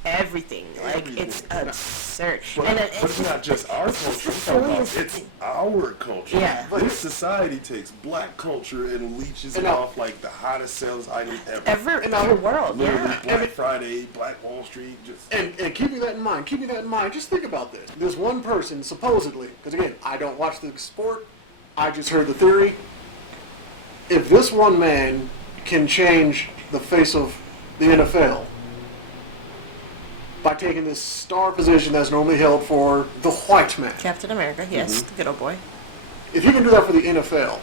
everything. Like, it's absurd. But, And but it's not just our culture. I'm talking about it's our culture. Yeah. This society takes black culture and leeches it And now- off like the hottest sales item ever. Ever in the world, Literally, yeah. Black Friday, Black Wall Street, just... And keeping that in mind, just think about this. This one person, supposedly, because again, I don't watch the sport, I just heard the theory. If this one man can change the face of the NFL by taking this star position that's normally held for the white man, Captain America, yes, Mm-hmm. the good old boy. if he can do that for the NFL,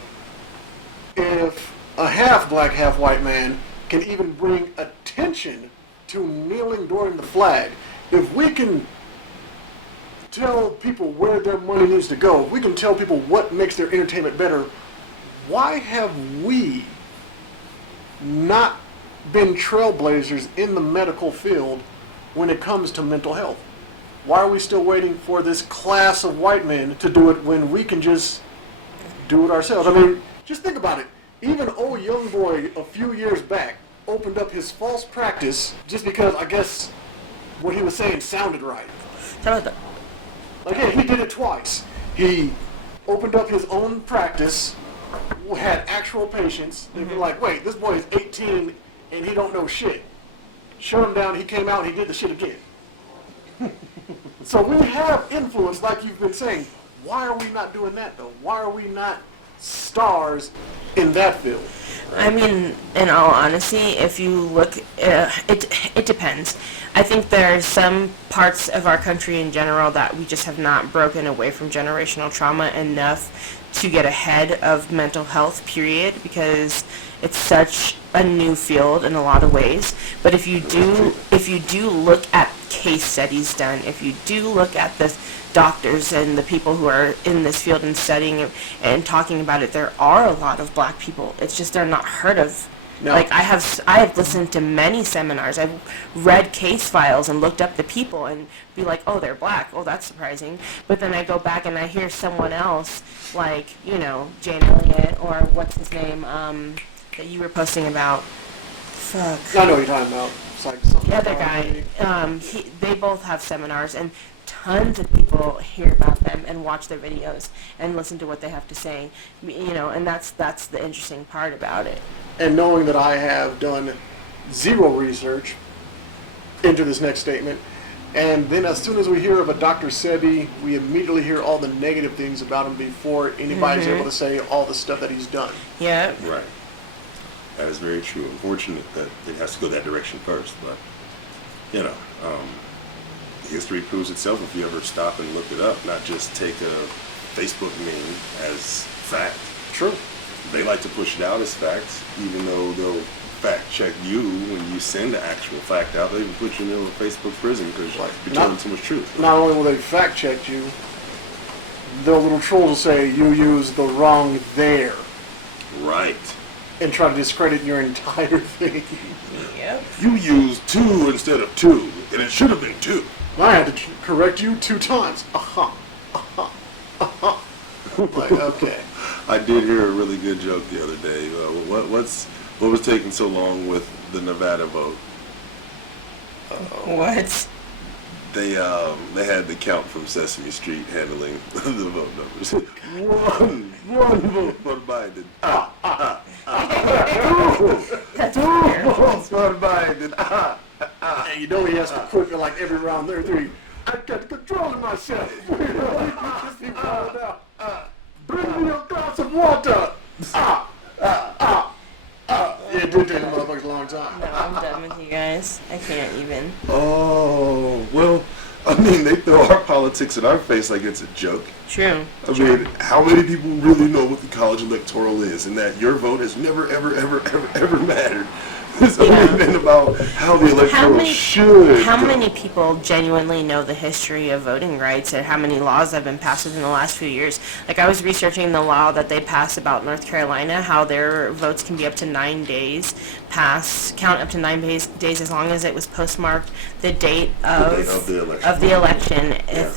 if a half black, half white man can even bring attention to kneeling during the flag, if we can tell people where their money needs to go, if we can tell people what makes their entertainment better, why have we not been trailblazers in the medical field when it comes to mental health? Why are we still waiting for this class of white men to do it when we can just do it ourselves? I mean, just think about it. Even old young boy a few years back opened up his false practice just because I guess what he was saying sounded right. How about that? Like, yeah, he did it twice. He opened up his own practice, had actual patients. They were like, wait, this boy is 18 and he don't know shit. Shut him down, he came out and he did the shit again. So we have influence, like you've been saying. Why are we not doing that, though? Why are we not stars in that field? I mean, in all honesty, if you look, it depends. I think there are some parts of our country in general that we just have not broken away from generational trauma enough to get ahead of mental health, period, because it's such a new field in a lot of ways. But if you do look at case studies done, if you do look at the doctors and the people who are in this field and studying it and talking about it, there are a lot of black people. It's just they're not heard of No. Like, I have listened to many seminars. I've read case files and looked up the people and be like, oh, they're black. Oh, that's surprising. But then I go back and I hear someone else, like, you know, Jane Elliott, or what's his name, that you were posting about. Fuck. I know what you're talking about. It's like something. The other guy, they both have seminars, and tons of people hear about them and watch their videos and listen to what they have to say. You know, and that's the interesting part about it. And knowing that I have done zero research into this next statement, and then as soon as we hear of a Dr. Sebi, we immediately hear all the negative things about him before anybody's able to say all the stuff that he's done. Yeah. Right. That is very true. Unfortunate that it has to go that direction first, but you know, history proves itself if you ever stop and look it up, not just take a Facebook meme as fact. True. They like to push it out as facts, even though they'll fact check you when you send the actual fact out. They even put you in a Facebook prison because you're telling too much truth. Not only will they fact check you, the little trolls will say you used the wrong there. Right. And try to discredit your entire thing. Yep. You used 2 instead of 2, and it should have been 2. I had to correct you 2 times. Like, okay. I did hear a really good joke the other day. What was taking so long with the Nevada vote? What? They had the count from Sesame Street handling the vote numbers. One vote for Biden. That's weird. Votes for Biden. And you know he has to quit like every round there. I got control of myself. Just keep calling out. Bring me a glass of water. Yeah, it did take the motherfuckers a long time. No, I'm done with you guys. I can't even. Oh, well, I mean, they throw our politics in our face like it's a joke. True. I mean, how many people really know what the college electoral is and that your vote has never, ever, ever, ever, ever mattered? It's only been about how the electoral should. How many people genuinely know the history of voting rights and how many laws have been passed within the last few years? Like, I was researching the law that they passed about North Carolina, how their votes can be up to 9 days, count up to 9 days as long as it was postmarked the date of the election. If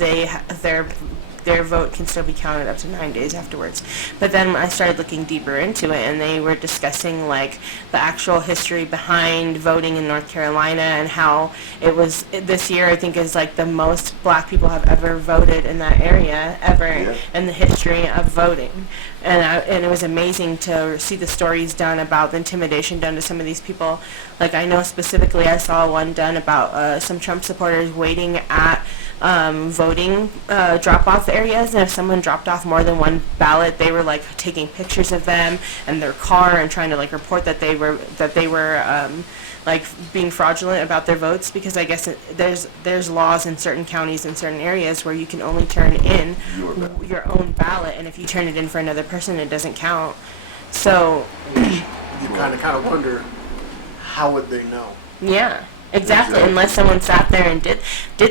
their vote can still be counted up to 9 days afterwards. But then I started looking deeper into it, and they were discussing like the actual history behind voting in North Carolina and how it was this year. I think is like the most black people have ever voted in that area ever in the history of voting. And it was amazing to see the stories done about the intimidation done to some of these people. Like, I know specifically I saw one done about some Trump supporters waiting at voting drop-off areas, and if someone dropped off more than one ballot, they were like taking pictures of them and their car and trying to like report that they were like being fraudulent about their votes, because I guess there's laws in certain counties and certain areas where you can only turn in your own ballot, and if you turn it in for another person, it doesn't count. So you kind of wonder, how would they know? Yeah, exactly. Unless someone sat there and did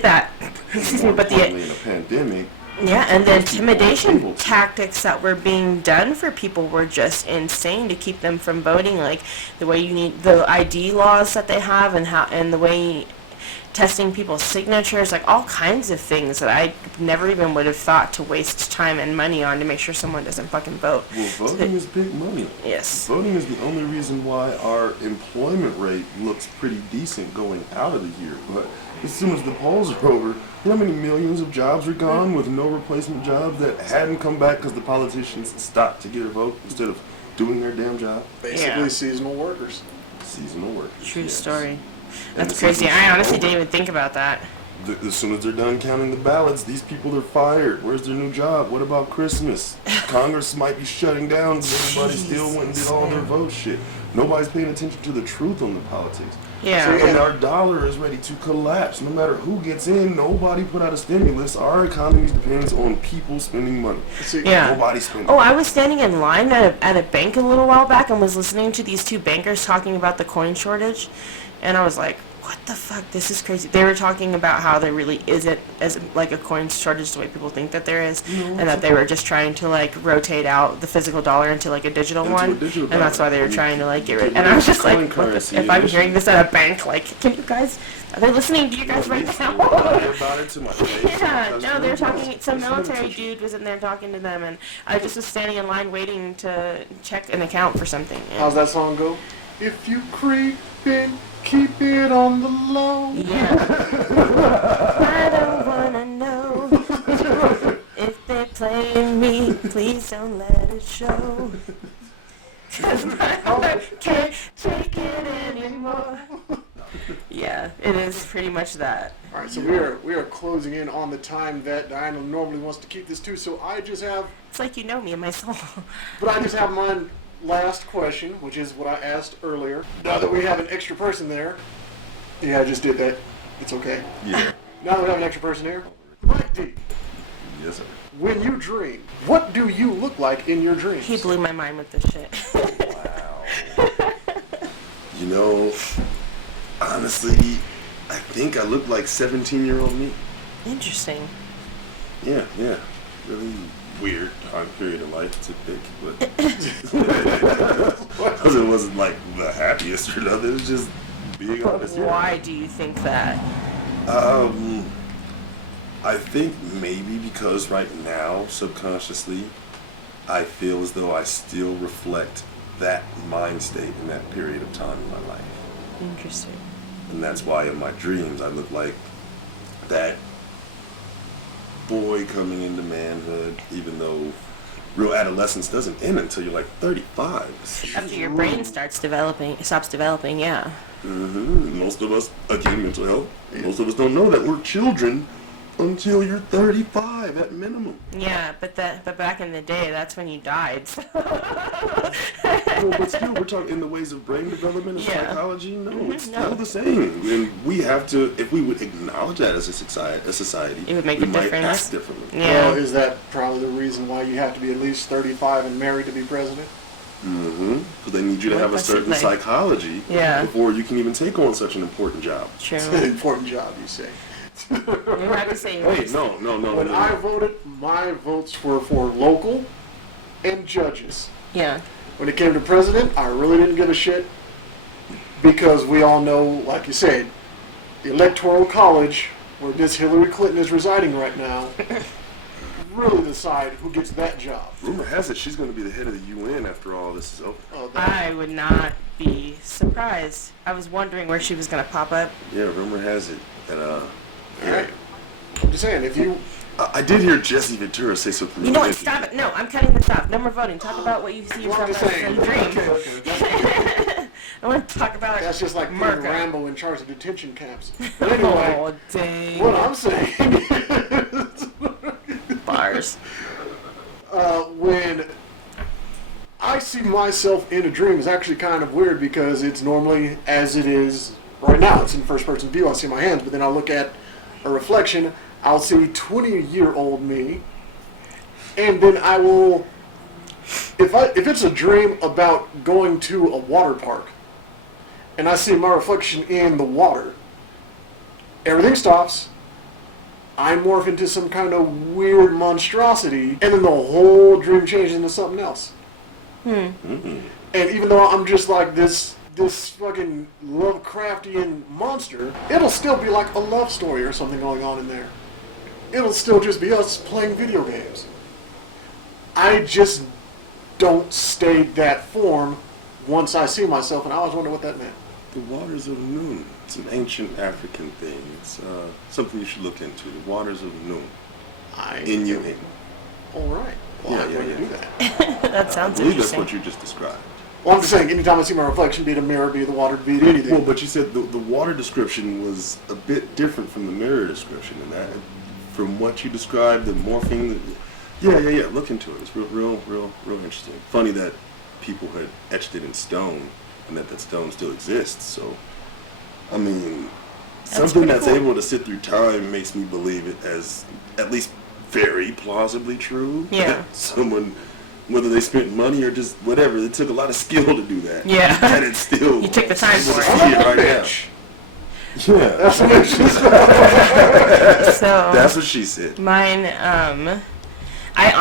that. Excuse me, but in a pandemic. Yeah, and the intimidation tactics that were being done for people were just insane to keep them from voting. Like the way you need the ID laws that they have, and the way testing people's signatures, like all kinds of things that I never even would have thought to waste time and money on to make sure someone doesn't fucking vote. Well, voting is big money. Yes. Voting is the only reason why our employment rate looks pretty decent going out of the year. But as soon as the polls are over, you know how many millions of jobs are gone with no replacement jobs that hadn't come back because the politicians stopped to get a vote instead of doing their damn job? Basically, seasonal workers. Seasonal workers. True story. That's crazy. I honestly didn't even think about that. As soon as they're done counting the ballots, these people are fired. Where's their new job? What about Christmas? Congress might be shutting down because everybody still went and did all their vote shit. Nobody's paying attention to the truth on the politics. Yeah. And our dollar is ready to collapse. No matter who gets in, nobody put out a stimulus. Our economy depends on people spending money. Yeah. Nobody spending Oh, I was standing in line at a bank a little while back and was listening to these two bankers talking about the coin shortage. And I was like, what the fuck, this is crazy. They were talking about how there really isn't as like a coin shortage the way people think that there is, and that they were just trying to like rotate out the physical dollar into like a digital one, and that's why they were trying to like get rid. And I was just like, what the, if I'm hearing this at a bank, like, can you guys? Are they listening to you guys right now? Yeah, no, they're talking. Some military dude was in there talking to them, and I just was standing in line waiting to check an account for something. How's that song go? If you creep in, keep it on the low. Yeah. I don't wanna know if they're playing me. Please don't let it show. 'Cause my heart can't take it anymore. Yeah, it is pretty much that. All right, so we are closing in on the time that Diana normally wants to keep this to. So I just have, It's like you know me and my soul. but I just have my last question, which is what I asked earlier. Now that we have an extra person there, yeah, I just did that. It's okay. Yeah. Now that we have an extra person here, Mike D. Yes, sir. When you dream, what do you look like in your dreams? He blew my mind with this shit. Wow. You know, honestly, I think I look like 17-year-old me. Interesting. Yeah. Really weird time period of life to pick, but because it wasn't like the happiest or nothing. It was just being But honest. why do you think that? I think maybe because right now, subconsciously, I feel as though I still reflect that mind state in that period of time in my life. Interesting. And that's why in my dreams I look like that boy coming into manhood, even though real adolescence doesn't end until you're like 35. After your brain stops developing, yeah. Most of us, again, mental health, most of us don't know that we're children until you're 35 at minimum. Yeah, but back in the day, that's when you died. So. No, but still, we're talking in the ways of brain development and Yeah. psychology. No, it's No. still the same. And we have to, if we would acknowledge that as a society, It would make we a might difference. act differently. Yeah. Well, is that probably the reason why you have to be at least 35 and married to be president? Because they need you to Well, have a certain possibly. psychology Yeah. before you can even take on such an important job. True. It's an important job, you say. You have to say Wait, no. When I voted, my votes were for local and judges. Yeah. When it came to president, I really didn't give a shit because we all know, like you said, the Electoral College, where Miss Hillary Clinton is residing right now, really decide who gets that job. Rumor has it she's going to be the head of the UN after all this is over. Oh, I would not be surprised. I was wondering where she was going to pop up. Yeah, rumor has it. And, Alright. I'm just saying, if you... I did hear Jesse Ventura say something. You know what? interesting. Stop it. No, I'm cutting this off. No more voting. Talk about what you see Well, I'm yourself just as saying. in a dream. Okay. That's, I want to talk about that's just like putting Merca. Rambo in charge of detention camps. But anyway, Oh, dang. what I'm saying is... Bars. When I see myself in a dream is actually kind of weird because it's normally as it is right now. It's in first person view. I see my hands, but then I'll look at a reflection. I'll see 20-year-old me, and then I will. If it's a dream about going to a water park, and I see my reflection in the water, everything stops. I morph into some kind of weird monstrosity, and then the whole dream changes into something else. And even though I'm just like this fucking Lovecraftian monster, it'll still be like a love story or something going on in there. It'll still just be us playing video games. I just don't stay that form once I see myself, and I always wonder what that meant. The waters of Noon. It's an ancient African thing. It's something you should look into. The waters of Noon. Inuit. All right. Well, I'm going to do that. That sounds I believe that's interesting. what you just described. Well, I'm just saying, anytime I see my reflection, be it a mirror, be it the water, be it anything. Well, but you said the water description was a bit different from the mirror description, and that, from what you described, the morphing. Yeah. Look into it. It's real interesting. Funny that people had etched it in stone, and that stone still exists. So, I mean, something pretty that's cool. able to sit through time makes me believe it as at least very plausibly true. Yeah. That someone, whether they spent money or just whatever, it took a lot of skill to do that. Yeah. And it's still. You took the time for it. See it right now. Yeah. That's what she said. So That's what she said. mine, I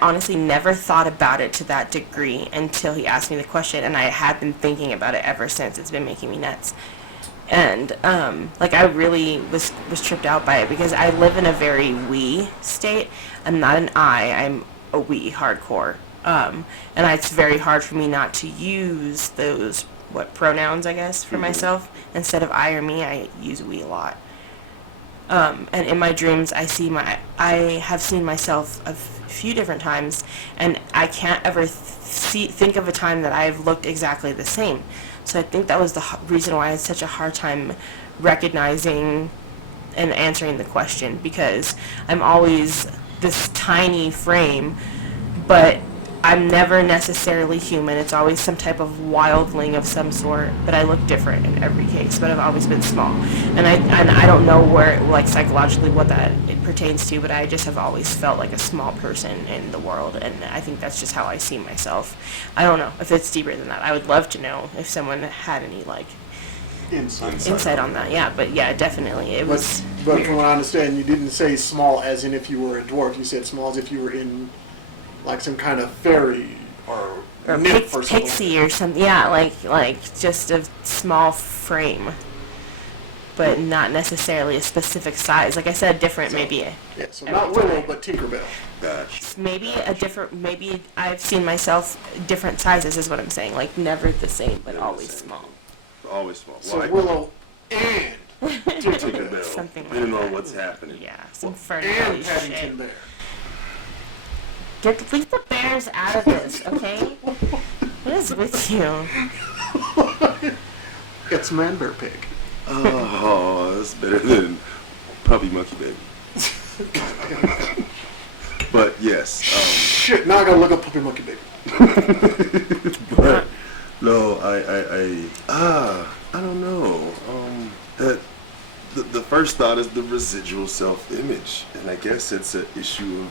honestly never thought about it to that degree until he asked me the question, and I had been thinking about it ever since. It's been making me nuts. And, like, I really was tripped out by it because I live in a very we state. I'm not an I'm a we hardcore. And it's very hard for me not to use those, pronouns, I guess, for myself. Instead of I or me, I use we a lot. And in my dreams, I have seen myself a few different times, and I can't ever think of a time that I've looked exactly the same. So I think that was the reason why I had such a hard time recognizing and answering the question, because I'm always this tiny frame, but I'm never necessarily human. It's always some type of wildling of some sort, but I look different in every case, but I've always been small. And I don't know where, like, psychologically what that it pertains to, but I just have always felt like a small person in the world, and I think that's just how I see myself. I don't know if it's deeper than that. I would love to know if someone had any, like, insight on that. Yeah, but yeah, definitely. It was But weird. from what I understand, you didn't say small as in if you were a dwarf. You said small as if you were in, like, some kind of fairy or nymph or something. Pixie or something. Yeah, like just a small frame, but not necessarily a specific size. Like I said, different maybe. Yeah, so not Willow, but Tinkerbell. Gotcha. Maybe I've seen myself different sizes is what I'm saying. Like never the same, but Never always the same. small. Always small. So Like Willow and Tinkerbell. Something like Depending on that. what's happening. Yeah, some and Ferngully Paddington shit. Bear. Leave the bears out of this, okay? What is with you? It's Man Bear Pig. Oh, that's better than Puppy Monkey Baby. But yes, Shit, now I gotta look up Puppy Monkey Baby. but no, I don't know. That the first thought is the residual self-image, and I guess it's an issue of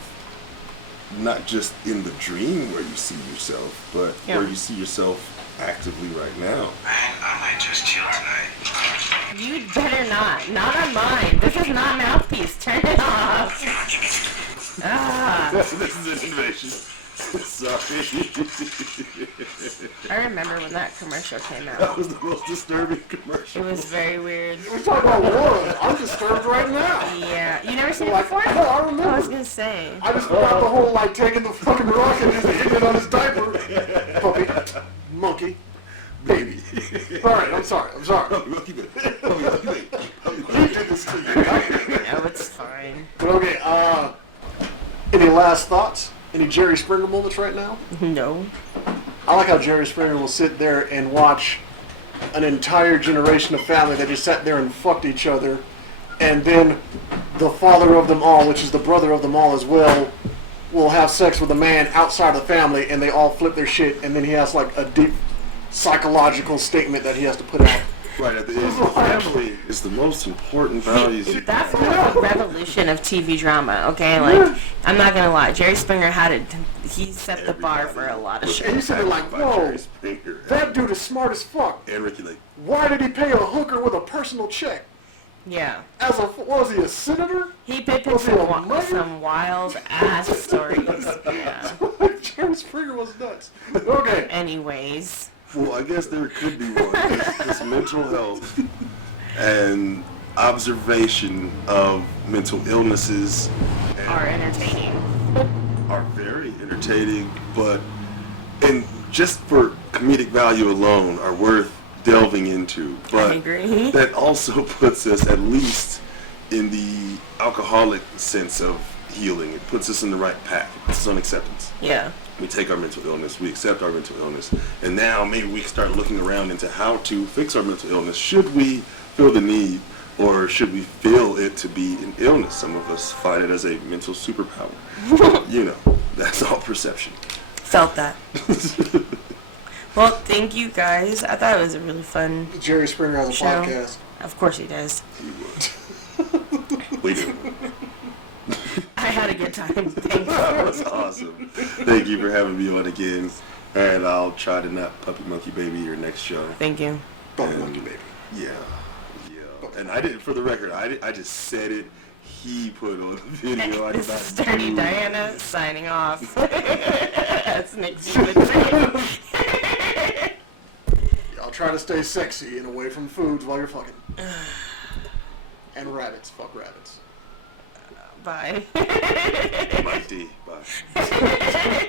not just in the dream where you see yourself, but where you see yourself actively right now. Man, I might just chill tonight. You better not. Not on mine. This is not Mouthpiece. Turn it off. Ah. This is an invasion. Sorry. I remember when that commercial came That out. was the most disturbing commercial. It was very weird. We're talking about Laura. I'm disturbed right now. Yeah. You never seen it Like, before? I I was remember. gonna say. I just forgot the whole, like, taking the fucking rock and just hitting it on his diaper. Puppy, monkey, baby. Alright, I'm sorry. Monkey Baby. Puppy Monkey Baby. He did this to you. No, it's fine. But okay, any last thoughts? Any Jerry Springer moments right now? No. I like how Jerry Springer will sit there and watch an entire generation of family that just sat there and fucked each other, and then the father of them all, which is the brother of them all as well, will have sex with a man outside the family, and they all flip their shit, and then he has like a deep psychological statement that he has to put out. Right at the end, family is the most important values you That's can like the revolution of TV drama, okay? Like, I'm not gonna lie. Jerry Springer had it. He set the bar for a lot of was shit. And you sit there like, impacted by whoa, Jerry Springer that dude is smart as fuck. and Ricky Lake. Why did he pay a hooker with a personal check? Yeah. As a, was he a senator? He picked Was he a mayor? some wild ass stories. Yeah. Jerry Springer was nuts. Okay. Anyways. Well, I guess there could be one. This mental health and observation of mental illnesses Are entertaining. are very entertaining, but and just for comedic value alone are worth delving into. But I agree. that also puts us at least in the alcoholic sense of healing. It puts us in the right path. It puts us on acceptance. Yeah. We take our mental illness, we accept our mental illness, and now maybe we start looking around into how to fix our mental illness. Should we feel the need, or should we feel it to be an illness? Some of us find it as a mental superpower. You know, that's all perception. Felt that. Well, thank you guys. I thought it was a really fun Jerry Springer has a show. podcast. Of course he does. We do. I had a good time. Thanks. That was awesome. Thank you for having me on again, and I'll try to not puppy monkey baby your next show. Thank you. Puppy Monkey Baby. Yeah. Yeah. fucking. And I didn't, for the record, I just said it. He put on the video. I did This not is Dirty do Diana signing off. That's Nick's human dream. Y'all try to stay sexy and away from foods while you're fucking. And rabbits. Fuck rabbits. Bye. Mike D. Bye.